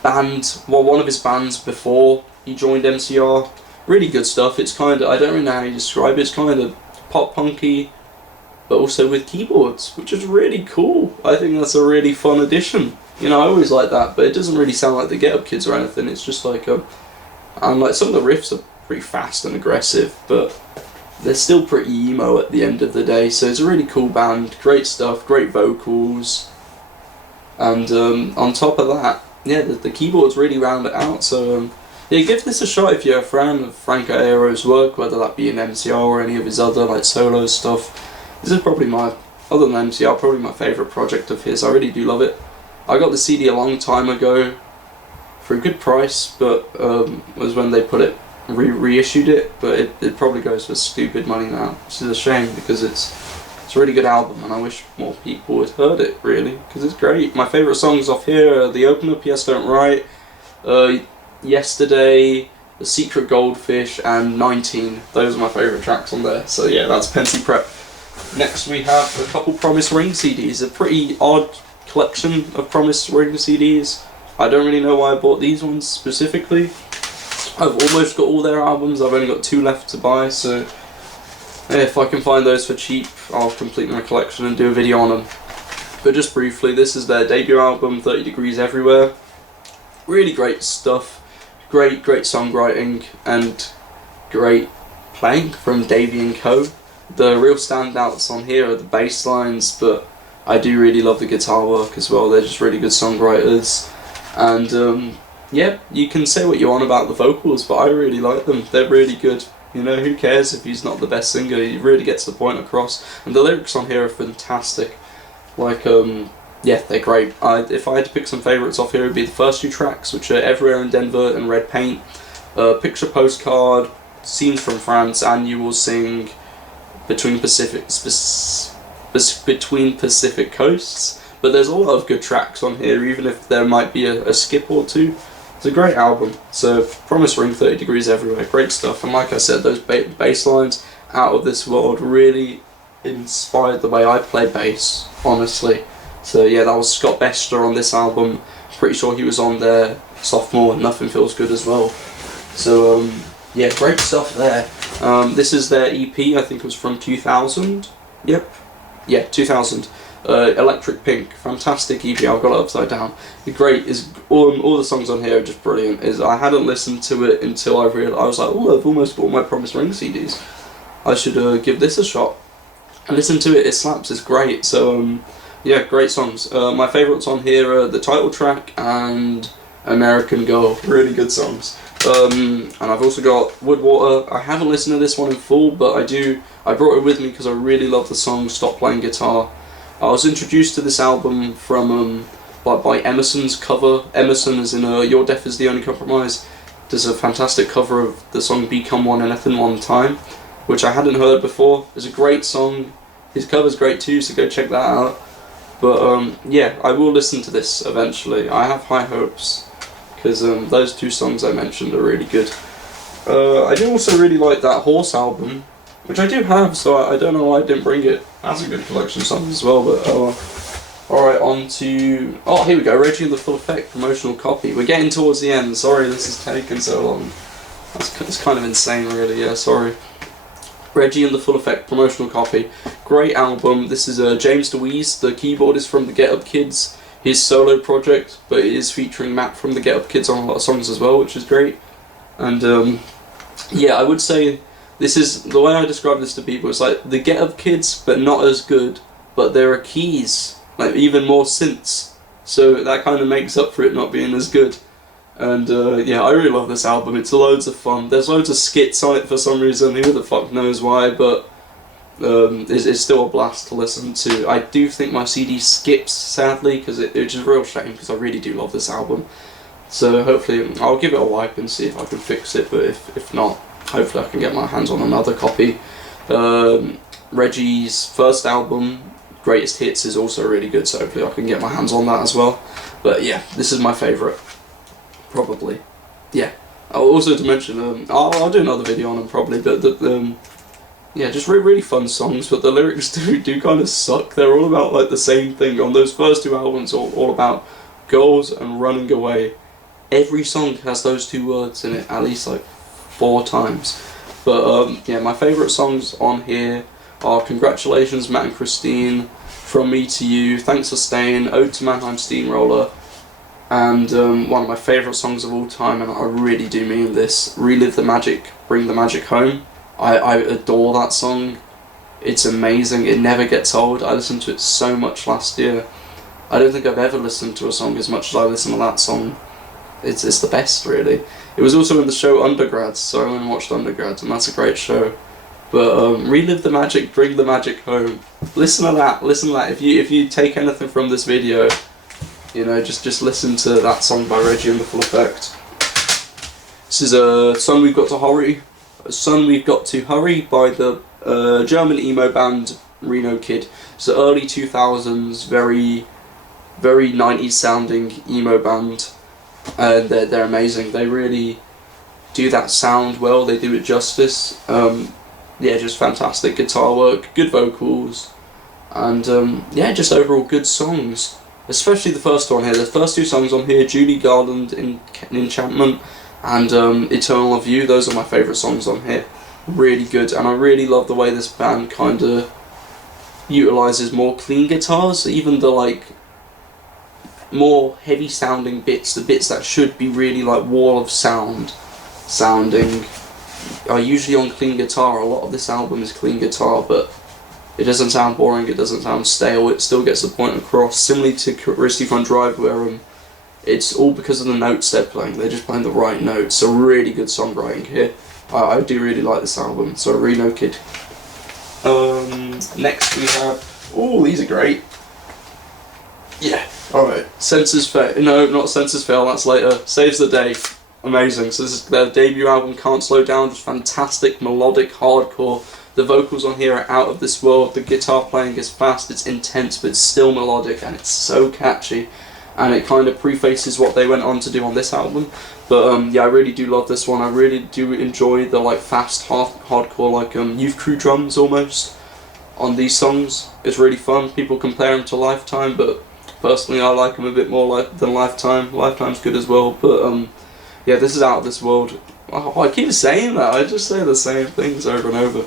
band, well, one of his bands before he joined MCR. Really good stuff. It's kind of, I don't really know how you describe it, it's kind of pop punky, but also with keyboards, which is really cool. I think that's a really fun addition. You know, I always like that, but it doesn't really sound like the Get Up Kids or anything. It's just like and like some of the riffs are pretty fast and aggressive, but they're still pretty emo at the end of the day. So it's a really cool band, great stuff, great vocals, and on top of that, yeah, the keyboards really round it out. So yeah, give this a shot if you're a fan of Frank Aero's work, whether that be in MCR or any of his other like solo stuff. This is probably other than MCR, probably my favourite project of his. I really do love it. I got the CD a long time ago for a good price, but was when they put it, reissued it, but it probably goes for stupid money now, which is a shame, because it's a really good album, and I wish more people had heard it, really, because it's great. My favourite songs off here are the opener, P.S. Don't Write, Yesterday, The Secret Goldfish, and 19. Those are my favourite tracks on there. So yeah, that's Pencey Prep. Next we have a couple Promise Ring CDs, a pretty odd collection of Promise Ring CDs. I don't really know why I bought these ones specifically. I've almost got all their albums, I've only got 2 left to buy, so if I can find those for cheap, I'll complete my collection and do a video on them. But just briefly, this is their debut album, 30 Degrees Everywhere. Really great stuff, great songwriting, and great playing from Davey and Co. The real standouts on here are the bass lines, but I do really love the guitar work as well. They're just really good songwriters, and yeah, you can say what you want about the vocals, but I really like them. They're really good. You know, who cares if he's not the best singer? He really gets the point across, and the lyrics on here are fantastic. Like, yeah, they're great. If I had to pick some favourites off here, it would be the first 2 tracks, which are Everywhere in Denver and Red Paint. Picture Postcard, Scenes from France, and You Will Sing, Between Pacific Coasts. But there's a lot of good tracks on here, even if there might be a skip or 2. It's a great album. So Promise Ring, 30 Degrees Everywhere, great stuff. And like I said, those bass lines, out of this world, really inspired the way I play bass, honestly. So yeah, that was Scott Bester on this album. Pretty sure he was on their sophomore Nothing Feels Good as well. So yeah, great stuff there. This is their EP, I think it was from 2000. Yep, yeah, 2000. Electric Pink, fantastic EP. I've got it upside down. Great. Is all the songs on here are just brilliant. I hadn't listened to it until I realized, I was like, oh, I've almost bought my Promise Ring CDs. I should give this a shot. And listen to it. It slaps. It's great. So yeah, great songs. My favourites on here are the title track and American Girl. Really good songs. And I've also got Woodwater. I haven't listened to this one in full, but I brought it with me because I really love the song Stop Playing Guitar. I was introduced to this album from by Emerson's cover. Emerson is in Your Death is the Only Compromise. Does a fantastic cover of the song Become One Anything One Time, which I hadn't heard before. It's a great song. His cover's great too, so go check that out. But yeah, I will listen to this eventually. I have high hopes, because those two songs I mentioned are really good. I do also really like that Horse album, which I do have, so I don't know why I didn't bring it. That's a good collection of songs as well, but alright, on to... Oh, here we go, Reggie and the Full Effect promotional copy. We're getting towards the end. Sorry this has taken so long. That's kind of insane, really, yeah, sorry. Reggie and the Full Effect promotional copy. Great album. This is James DeWeese, the keyboardist from the Get Up Kids, his solo project, but it is featuring Matt from the Get Up Kids on a lot of songs as well, which is great. And yeah, I would say this is, the way I describe this to people, it's like the Get Up Kids, but not as good, but there are keys, like even more synths, so that kind of makes up for it not being as good. And yeah, I really love this album. It's loads of fun. There's loads of skits on it for some reason, who the fuck knows why, but it's still a blast to listen to. I do think my CD skips, sadly, because it's a real shame, because I really do love this album. So hopefully I'll give it a wipe and see if I can fix it, but if not, hopefully I can get my hands on another copy. Reggie's first album, Greatest Hits, is also really good, so hopefully I can get my hands on that as well. But yeah, this is my favourite. Probably, yeah. Also to mention, I'll do another video on them probably, but yeah, just really fun songs. But the lyrics do kind of suck. They're all about like the same thing. On those first two albums, all about girls and running away. Every song has those two words in it at least like 4 times. But yeah, my favourite songs on here are Congratulations, Matt and Christine, From Me to You, Thanks for Staying, Ode to Mannheim Steamroller. And one of my favourite songs of all time, and I really do mean this, Relive the Magic, Bring the Magic Home. I adore that song. It's amazing. It never gets old. I listened to it so much last year. I don't think I've ever listened to a song as much as I listen to that song. It's the best, really. It was also in the show Undergrads, so I went and watched Undergrads, and that's a great show. But Relive the Magic, Bring the Magic Home. Listen to that. Listen to that. If you take anything from this video, you know, just listen to that song by Reggie and the Full Effect. This is a Son We've Got to Hurry. Son We've Got to Hurry by the German emo band Reno Kid. It's the early 2000s, very 90s sounding emo band. And they're amazing. They really do that sound well. They do it justice. Yeah, just fantastic guitar work, good vocals, and yeah, just overall good songs. Especially the first one here. The first 2 songs on here, Judy Garland in Enchantment and Eternal of You, those are my favourite songs on here. Really good, and I really love the way this band kind of utilises more clean guitars, even the like more heavy sounding bits, the bits that should be really like wall of sound sounding, are usually on clean guitar. A lot of this album is clean guitar, but it doesn't sound boring, it doesn't sound stale, it still gets the point across. Similarly to Christie Front Drive, where it's all because of the notes they're playing, they're just playing the right notes. So really good songwriting here. I do really like this album, so Reno Kid. Next we have, oh, these are great. Yeah, alright, Senses Fail, no, not Senses Fail, that's later. Saves the Day, amazing. So this is their debut album, Can't Slow Down, just fantastic, melodic, hardcore. The vocals on here are out of this world, the guitar playing is fast, it's intense, but it's still melodic, and it's so catchy. And it kind of prefaces what they went on to do on this album. But yeah, I really do love this one. I really do enjoy the like fast, hardcore, like Youth Crew drums almost on these songs. It's really fun. People compare them to Lifetime, but personally I like them a bit more than Lifetime. Lifetime's good as well, but yeah, this is out of this world. Oh, I keep saying that. I just say the same things over and over.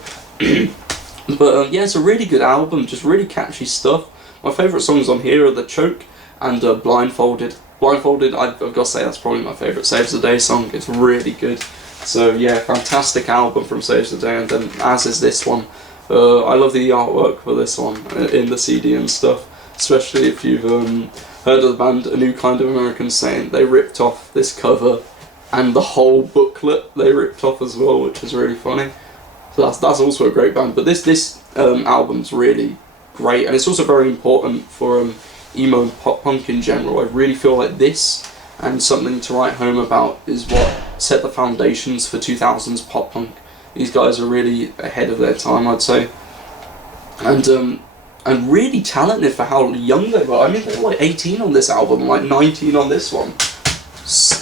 But yeah, it's a really good album, just really catchy stuff. My favourite songs on here are The Choke and Blindfolded. Blindfolded, I've got to say, that's probably my favourite Saves the Day song. It's really good. So yeah, fantastic album from Saves the Day, and then as is this one. I love the artwork for this one in the CD and stuff, especially if you've heard of the band A New Kind of American Saint. They ripped off this cover and the whole booklet they ripped off as well, which is really funny. So that's also a great band. But this album's really great, and it's also very important for emo and pop punk in general. I really feel like this and Something to Write Home About is what set the foundations for 2000s pop punk. These guys are really ahead of their time, I'd say, and really talented for how young they were. I mean, they were like 18 on this album, like 19 on this one.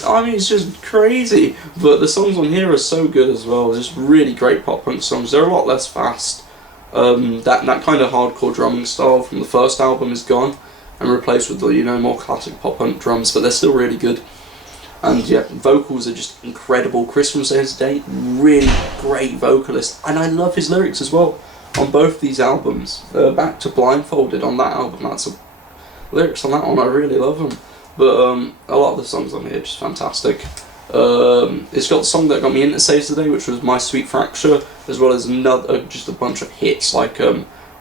I mean, it's just crazy. But the songs on here are so good as well. Just really great pop punk songs. They're a lot less fast. That kind of hardcore drumming style from the first album is gone and replaced with the, you know, more classic pop punk drums, but they're still really good. And yeah, vocals are just incredible. Chris from Saves the Date, really great vocalist, and I love his lyrics as well on both these albums. Back to Blindfolded on that album, lyrics on that one, I really love them. But a lot of the songs on here are just fantastic. It's got the song that got me into Saves the Day, which was My Sweet Fracture, as well as just a bunch of hits like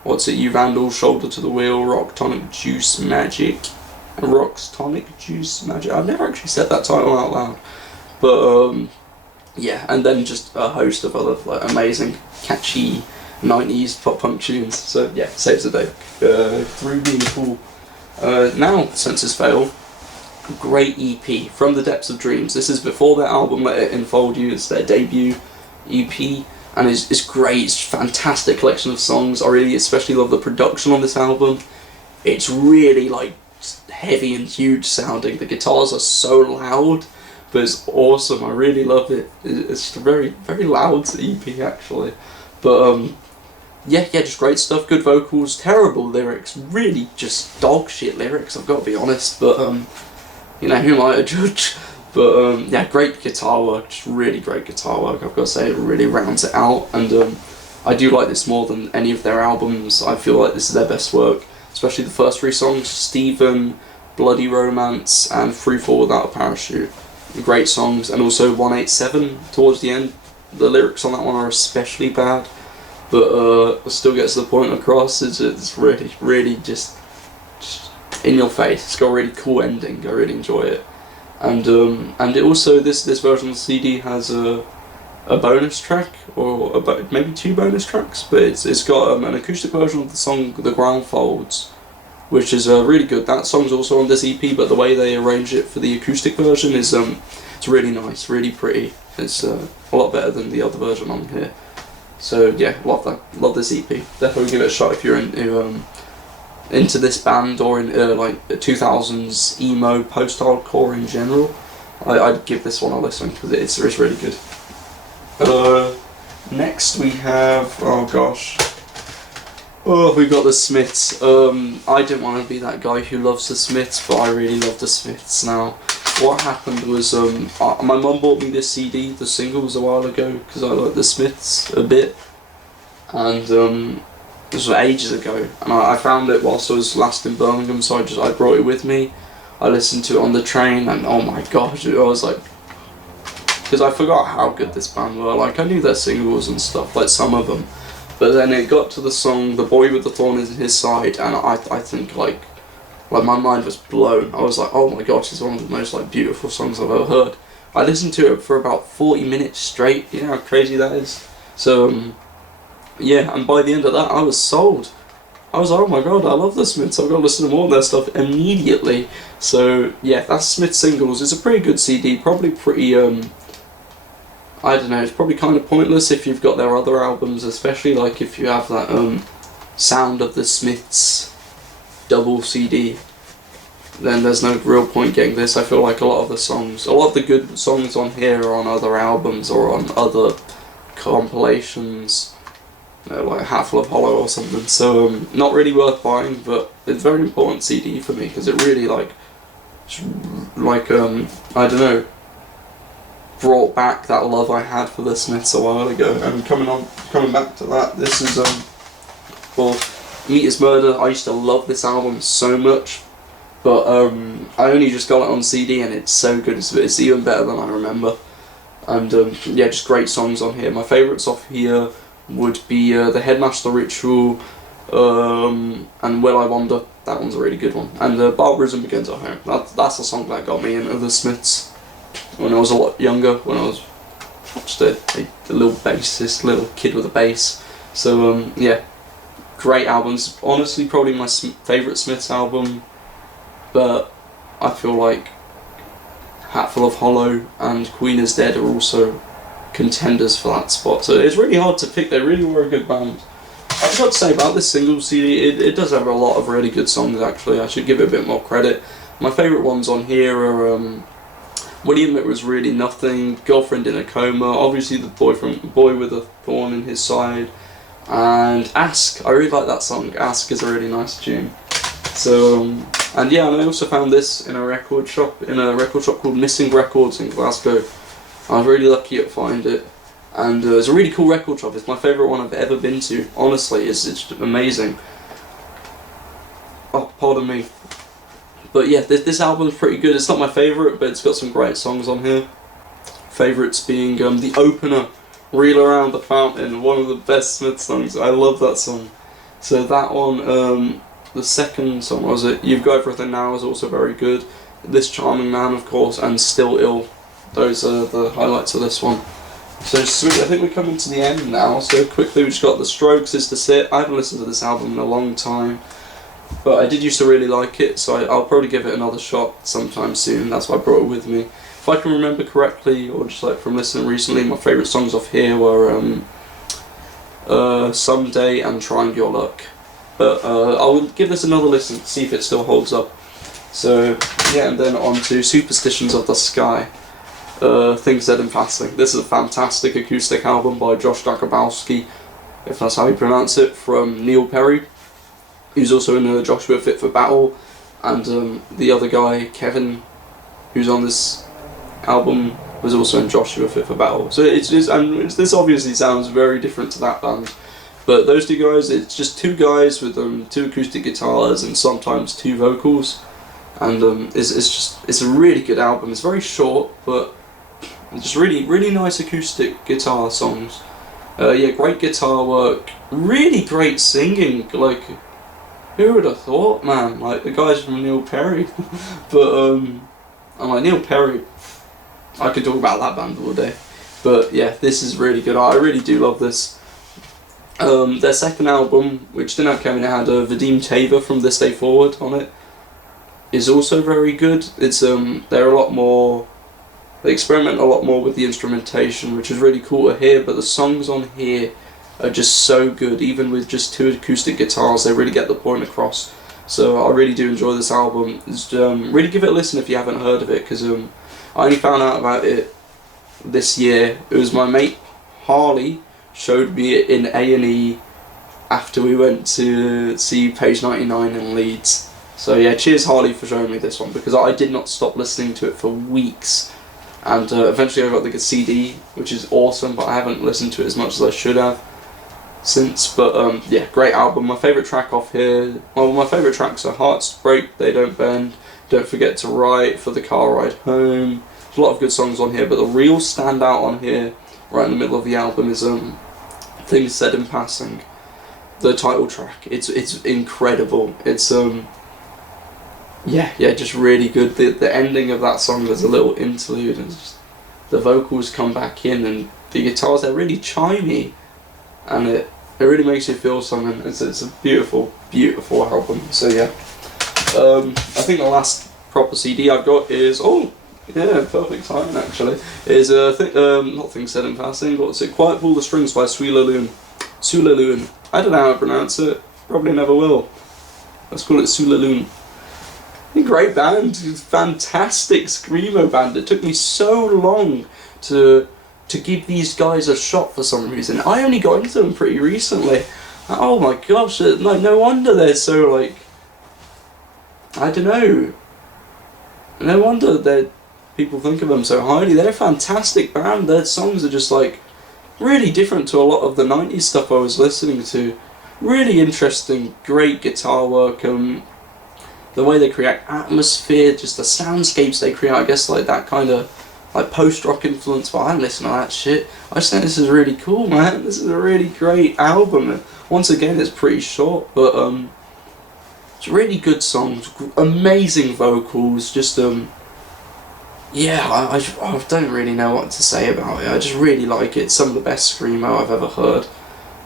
What's It You Vandal, Shoulder to the Wheel, Rock Tonic Juice Magic. Rock's Tonic Juice Magic. I've never actually said that title out loud. But yeah, and then just a host of other like amazing, catchy 90s pop punk tunes. So yeah, Saves the Day. Through being cool. Now, Senses Fail. Great EP, From the Depths of Dreams. This is before their album Let It Enfold You. It's their debut EP, and it's great. It's a fantastic collection of songs. I really especially love the production on this album. It's really like heavy and huge sounding. The guitars are so loud, but it's awesome. I really love it. It's a very, very loud EP actually. But yeah, just great stuff. Good vocals, terrible lyrics, really just dog shit lyrics, I've got to be honest. But you know, who am I to judge? But yeah, great guitar work, just really great guitar work, I've got to say. It really rounds it out, and I do like this more than any of their albums. I feel like this is their best work, especially the first three songs, Stephen, Bloody Romance, and Free Fall Without a Parachute. Great songs, and also 187 towards the end. The lyrics on that one are especially bad, but still gets the point across. It's really, really just in your face. It's got a really cool ending. I really enjoy it, and it also this version of the CD has a bonus track, or maybe two bonus tracks, but it's got an acoustic version of the song The Ground Folds, which is really good. That song's also on this EP, but the way they arrange it for the acoustic version is it's really nice, really pretty. It's a lot better than the other version on here. So yeah, love that. Love this EP. Definitely give it a shot if you're into this band, or in like 2000s emo, post-hardcore in general. I'd give this one a listen because it's really good. Next we have, oh gosh, we got the Smiths. I didn't want to be that guy who loves the Smiths, but I really love the Smiths now. What happened was my mum bought me this CD, the singles, a while ago, because I like the Smiths a bit, and this was ages ago, and I found it whilst I was last in Birmingham, so I brought it with me. I listened to it on the train, and oh my gosh, I was like, because I forgot how good this band were. Like, I knew their singles and stuff, like some of them, but then it got to the song The Boy with the Thorn in His Side, and I think like my mind was blown. I was like, oh my gosh, it's one of the most like beautiful songs I've ever heard. I listened to it for about 40 minutes straight. You know how crazy that is? So yeah, and by the end of that, I was sold. I was like, oh my god, I love the Smiths, I've got to listen to more of their stuff immediately. So yeah, that's Smith Singles. It's a pretty good CD, probably pretty, I don't know, it's probably kind of pointless if you've got their other albums, especially like if you have that Sound of the Smiths double CD, then there's no real point getting this. I feel like a lot of the good songs on here are on other albums or on other compilations, like Hatful of Hollow or something, so not really worth buying, but it's a very important CD for me because it really I don't know, brought back that love I had for the Smiths a while ago. And coming back to that, this is well, Meat is Murder. I used to love this album so much, but I only just got it on CD and it's so good. It's even better than I remember. And yeah, just great songs on here. My favourites off here would be The Headmaster Ritual, and Will I Wander. That one's a really good one. And Barbarism Begins at Home. That's the song that got me into the Smiths when I was a lot younger, when I was just a little bassist, little kid with a bass. So yeah, great albums. Honestly, probably my favourite Smiths album but I feel like Hatful of Hollow and Queen is Dead are also contenders for that spot. So it's really hard to pick. They really were a good band. I forgot to say about this single CD, it does have a lot of really good songs actually. I should give it a bit more credit. My favourite ones on here are William It Was Really Nothing, Girlfriend in a Coma, obviously the Boy with a Thorn in His Side, and Ask. I really like that song. Ask is a really nice tune. So and yeah, and I also found this in a record shop called Missing Records in Glasgow. I was really lucky to find it, and it's a really cool record shop. It's my favourite one I've ever been to. Honestly, it's amazing. Oh, pardon me. But yeah, this album's pretty good. It's not my favourite, but it's got some great songs on here. Favourites being the opener, Reel Around the Fountain, one of the best Smith songs. I love that song. So that one, the second song, was it? You've Got Everything Now, is also very good. This Charming Man, of course, and Still Ill. Those are the highlights of this one. So sweet, I think we're coming to the end now. So quickly, we just got The Strokes, Is to Sit. I haven't listened to this album in a long time, but I did used to really like it, so I'll probably give it another shot sometime soon. That's why I brought it with me. If I can remember correctly, or just like from listening recently, my favourite songs off here were Someday and Trying Your Luck. But I'll give this another listen to see if it still holds up. So yeah, and then on to Superstitions of the Sky. Things Said in Passing. This is a fantastic acoustic album by Josh Jakubowski, if that's how you pronounce it, from Neil Perry, who's also in Joshua Fit for Battle, and the other guy, Kevin, who's on this album, was also in Joshua Fit for Battle. So this obviously sounds very different to that band, but those two guys, it's just two guys with two acoustic guitars and sometimes two vocals, and it's a really good album. It's very short, but just really nice acoustic guitar songs. Yeah, great guitar work, really great singing. Like, who would have thought, man? Like, the guys from Neil Perry. But I'm like, Neil Perry, I could talk about that band all day. But yeah, this is really good. I really do love this. Their second album, which didn't have Kevin, it had Vadim Tava from This Day Forward on it, is also very good. It's they're a lot more, they experiment a lot more with the instrumentation, which is really cool to hear, but the songs on here are just so good. Even with just two acoustic guitars, they really get the point across. So I really do enjoy this album. Really give it a listen if you haven't heard of it, because I only found out about it this year. It was my mate Harley showed me it in A&E after we went to see Page 99 in Leeds. So yeah, cheers Harley for showing me this one, because I did not stop listening to it for weeks. And eventually I got the CD, which is awesome, but I haven't listened to it as much as I should have since. But yeah, great album. My favourite track off here, well, my favourite tracks are Hearts Break, They Don't Bend, Don't Forget to Write, For the Car Ride Home. There's a lot of good songs on here, but the real standout on here, right in the middle of the album, is Things Said in Passing, the title track. It's incredible. It's yeah, just really good. The ending of that song, there's a little interlude, and just, the vocals come back in, and the guitars, they're really chimey, and it really makes you feel something. It's a beautiful album. So yeah, I think the last proper CD I've got is, oh yeah, perfect timing actually, is not Things Said in Passing, what's it, Quiet Pull the Strings by suis, lune. I don't know how to pronounce it, probably never will. Let's call it suis, lune. Great band, fantastic screamo band. It took me so long to give these guys a shot for some reason. I only got into them pretty recently. Oh my gosh, like, no wonder they're so, like, I don't know. No wonder that people think of them so highly. They're a fantastic band. Their songs are just like really different to a lot of the 90s stuff I was listening to. Really interesting, great guitar work. The way they create atmosphere, just the soundscapes they create, I guess like that kind of like post-rock influence, but I don't listen to that shit. I just think this is really cool, man. This is a really great album. Once again, it's pretty short, but it's really good songs, amazing vocals, just yeah, I don't really know what to say about it. I just really like it. It's some of the best screamo I've ever heard.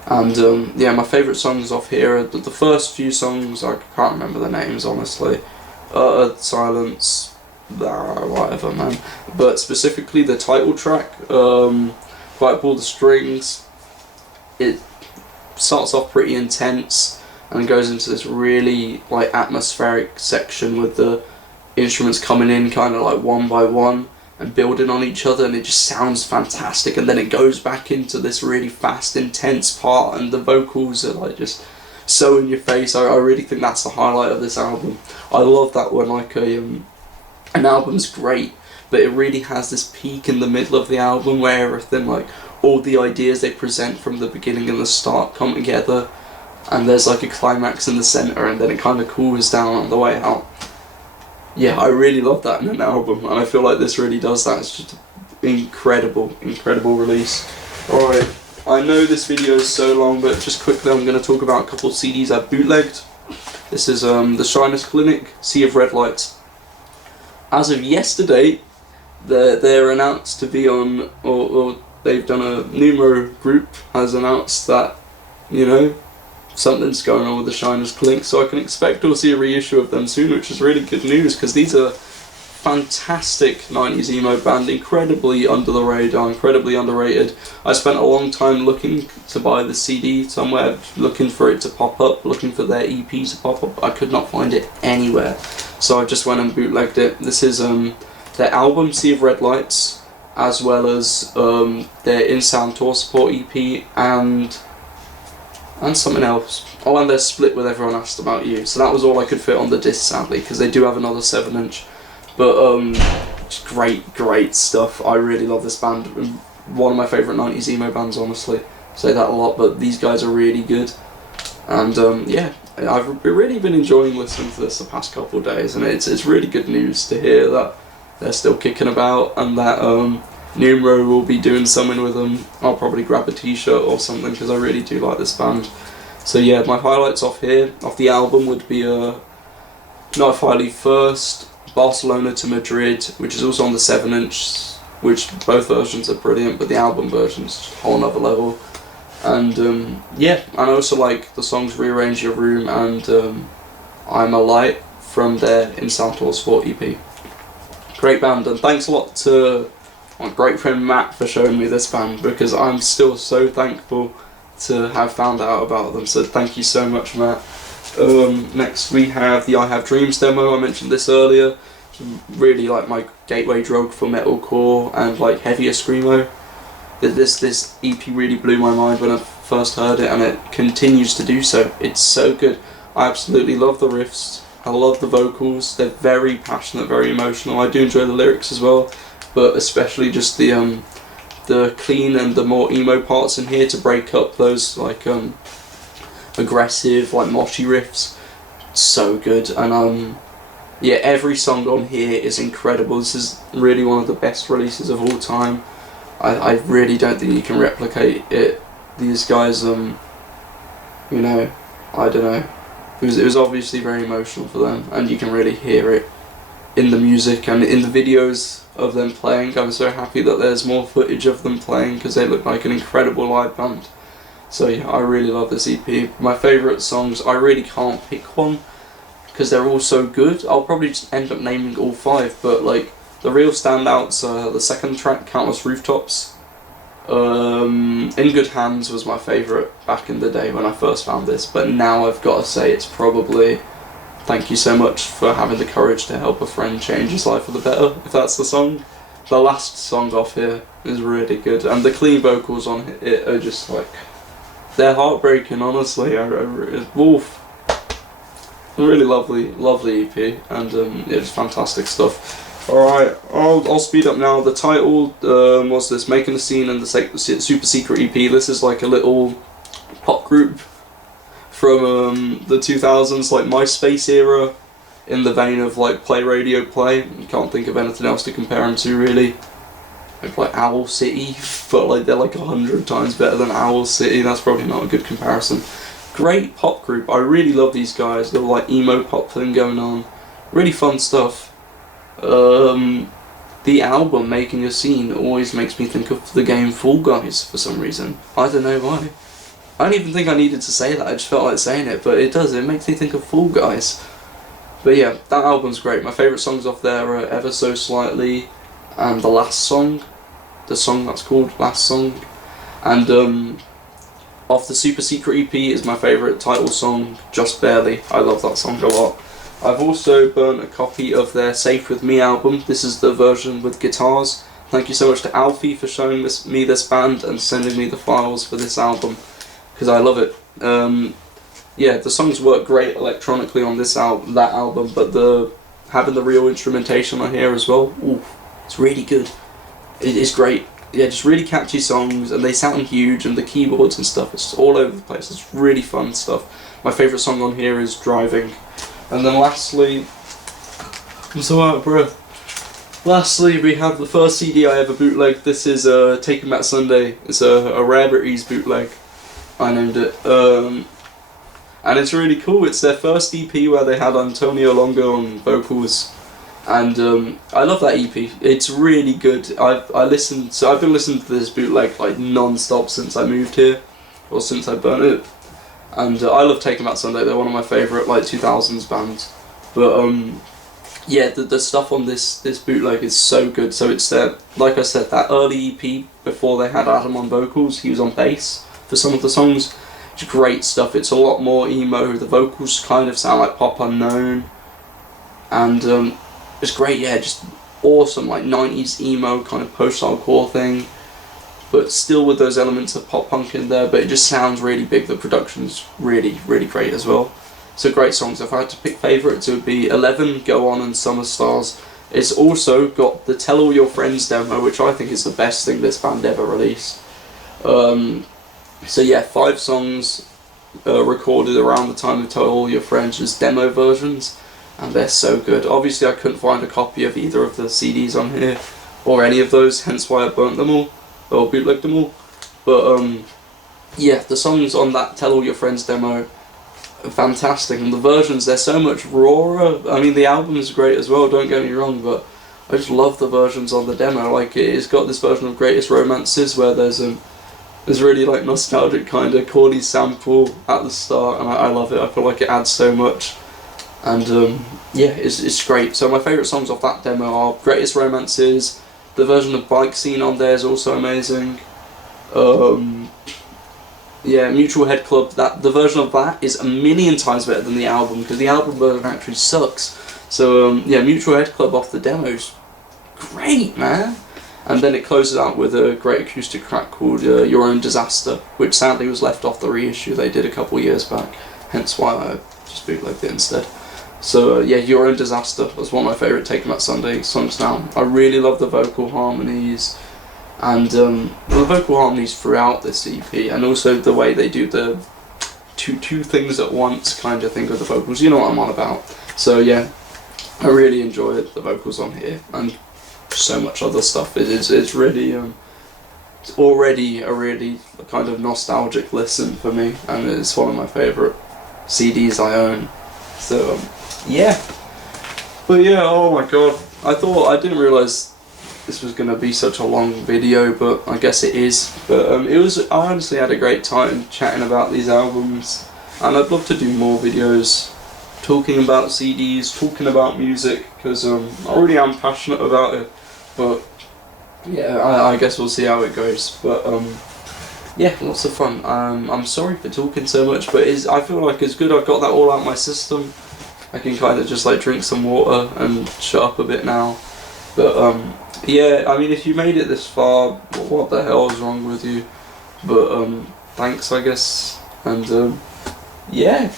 And yeah, my favourite songs off here are the first few songs. I can't remember the names honestly, Silence, whatever, man. But specifically the title track, quite all the strings. It starts off pretty intense and goes into this really like atmospheric section with the instruments coming in kind of like one by one and building on each other, and it just sounds fantastic. And then it goes back into this really fast, intense part, and the vocals are like just so in your face. I really think that's the highlight of this album. I love that when like an album's great, but it really has this peak in the middle of the album where everything, like all the ideas they present from the beginning and the start, come together, and there's like a climax in the centre, and then it kind of cools down on the way out. Yeah, I really love that in an album, and I feel like this really does that. It's just an incredible release. Alright, I know this video is so long, but just quickly I'm going to talk about a couple of CDs I've bootlegged. This is the Shyness Clinic, Sea of Red Lights. As of yesterday, they're announced to be on, or they've done a Numero group has announced that, you know, something's going on with the Shyness Clinic, so I can expect to see a reissue of them soon, which is really good news, because these are fantastic 90s emo band, incredibly under the radar, incredibly underrated. I spent a long time looking to buy the CD somewhere, looking for it to pop up, looking for their EP to pop up. I could not find it anywhere, so I just went and bootlegged it. This is their album Sea of Red Lights, as well as their In Sound Tour Support EP, and something else. Oh, and they're Split With Everyone Asked About You. So that was all I could fit on the disc, sadly, because they do have another 7-inch. But just great stuff. I really love this band. One of my favourite 90s emo bands, honestly. I say that a lot, but these guys are really good. And yeah, I've really been enjoying listening to this the past couple of days, and it's really good news to hear that they're still kicking about, and that Numero will be doing something with them. I'll probably grab a t-shirt or something, because I really do like this band. So yeah, my highlights off the album would be Not If I Leave First, Barcelona to Madrid, which is also on the 7-inch, which both versions are brilliant, but the album version's a whole nother level. And yeah, and I also like the songs Rearrange Your Room and I'm a Light from their In Sound Tour Support EP. Great band, and thanks a lot to my great friend Matt for showing me this band, because I'm still so thankful to have found out about them, so thank you so much, Matt. Next we have the I Have Dreams demo. I mentioned this earlier. It's really like my gateway drug for metalcore and like heavier screamo. This EP really blew my mind when I first heard it, and it continues to do so. It's so good. I absolutely love the riffs. I love the vocals. They're very passionate, very emotional. I do enjoy the lyrics as well, but especially just the clean and the more emo parts in here to break up those like aggressive, like moshy riffs. So good. And yeah, every song on here is incredible. This is really one of the best releases of all time. I really don't think you can replicate it. These guys, you know, I don't know. It was obviously very emotional for them, and you can really hear it in the music and in the videos of them playing. I'm so happy that there's more footage of them playing, because they look like an incredible live band. So yeah, I really love this EP. My favourite songs, I really can't pick one, because they're all so good. I'll probably just end up naming all 5, but like the real standouts are the second track, Countless Rooftops. In Good Hands was my favourite back in the day when I first found this, but now I've got to say it's probably Thank You So Much for Having the Courage to Help a Friend Change His Life for the Better, if that's the song. The last song off here is really good, and the clean vocals on it are just like, they're heartbreaking, honestly. Wolf. Really lovely EP, and it's fantastic stuff. Alright, I'll speed up now. The title was this, Making a Scene and the Super Secret EP. This is like a little pop group from the 2000s, like MySpace era, in the vein of like Play Radio Play. You can't think of anything else to compare them to, really. Like Owl City, but like they're like 100 times better than Owl City. That's probably not a good comparison. Great pop group. I really love these guys. They're like emo pop thing going on. Really fun stuff. The album Making a Scene always makes me think of the game Fall Guys for some reason. I don't know why. I don't even think I needed to say that. I just felt like saying it, but it does. It makes me think of Fall Guys. But yeah, that album's great. My favourite songs off there are Ever So Slightly and The Last Song. The song that's called Last Song. And off the Super Secret EP is my favourite title song, Just Barely. I love that song a lot. I've also burnt a copy of their Safe With Me album. This is the version with guitars. Thank you so much to Alfie for showing me this band and sending me the files for this album, because I love it. Yeah, the songs work great electronically on that album, but having the real instrumentation on here as well, ooh, it's really good. It is great. Yeah, just really catchy songs, and they sound huge, and the keyboards and stuff, it's all over the place. It's really fun stuff. My favourite song on here is Driving. And then lastly, I'm so out of breath. Lastly, we have the first CD I ever bootlegged. This is Taking Back Sunday. It's a Rarities bootleg, I named it. And it's really cool. It's their first EP where they had Antonio Longo on vocals. And I love that EP. It's really good. I've been listening to this bootleg like non-stop since I moved here, or since I burnt it. And I love Taking Back Sunday. They're one of my favourite like 2000s bands. But yeah, the stuff on this bootleg is so good. So it's like I said, that early EP before they had Adam on vocals. He was on bass for some of the songs. It's great stuff. It's a lot more emo. The vocals kind of sound like Pop Unknown, and it's great. Yeah, just awesome, like 90s emo kind of post-hardcore thing, but still with those elements of pop punk in there. But it just sounds really big. The production's really, really great as well. So great songs. If I had to pick favourites, it would be 11, Go On, and Summer Stars. It's also got the Tell All Your Friends demo, which I think is the best thing this band ever released. So yeah, 5 songs recorded around the time of Tell All Your Friends as demo versions, and they're so good. Obviously I couldn't find a copy of either of the CDs on here, or any of those, hence why I burnt them all, or bootlegged them all. But yeah, the songs on that Tell All Your Friends demo are fantastic, and the versions, they're so much rawer. I mean, the album is great as well, don't get me wrong, but I just love the versions on the demo. Like, it's got this version of Greatest Romances where there's really like nostalgic kind of corny sample at the start, and I love it. I feel like it adds so much, and yeah, it's great. So my favourite songs off that demo are Greatest Romances. The version of Bike Scene on there is also amazing. Yeah, Mutual Head Club. The version of that is a million times better than the album, because the album version actually sucks. So yeah, Mutual Head Club off the demo's great, man. And then it closes out with a great acoustic track called Your Own Disaster, which sadly was left off the reissue they did a couple years back, hence why I just bootlegged it instead. So yeah, Your Own Disaster was one of my favourite Taking Back Sunday songs now. I really love the vocal harmonies, and the vocal harmonies throughout this EP, and also the way they do the two things at once kind of thing with the vocals, you know what I'm on about. So yeah, I really enjoy the vocals on here, and so much other stuff. It's really it's already a really kind of nostalgic listen for me, and it's one of my favourite CDs I own. So yeah, but yeah, oh my god, I didn't realise this was going to be such a long video, but I guess it is. But I honestly had a great time chatting about these albums, and I'd love to do more videos talking about CDs, talking about music, because I really am passionate about it. But yeah, I guess we'll see how it goes. But yeah, lots of fun. I'm sorry for talking so much, but I feel like it's good I've got that all out my system. I can kind of just like drink some water and shut up a bit now. But yeah, I mean, if you made it this far, what the hell is wrong with you? But thanks, I guess. And yeah,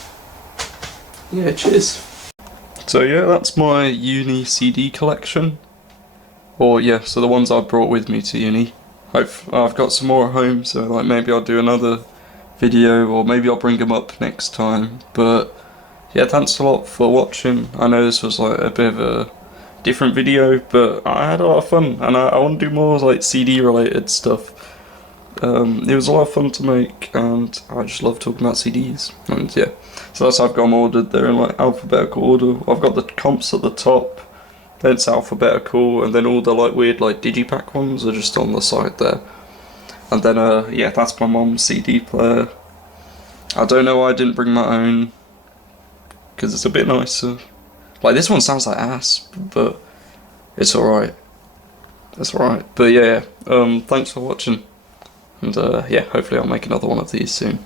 cheers. So yeah, that's my Uni CD collection. Or yeah, so the ones I brought with me to uni. I've got some more at home, so like maybe I'll do another video, or maybe I'll bring them up next time. But yeah, thanks a lot for watching. I know this was like a bit of a different video, but I had a lot of fun, and I want to do more like CD related stuff. It was a lot of fun to make, and I just love talking about CDs. And yeah, so that's how I've got them ordered. They're in like alphabetical order. I've got the comps at the top, then it's alphabetical, and then all the like weird like digipack ones are just on the side there. And then yeah, that's my mom's CD player. I don't know why I didn't bring my own, because it's a bit nicer. Like, this one sounds like ass, but it's alright. It's alright. But yeah, thanks for watching. And yeah, hopefully I'll make another one of these soon.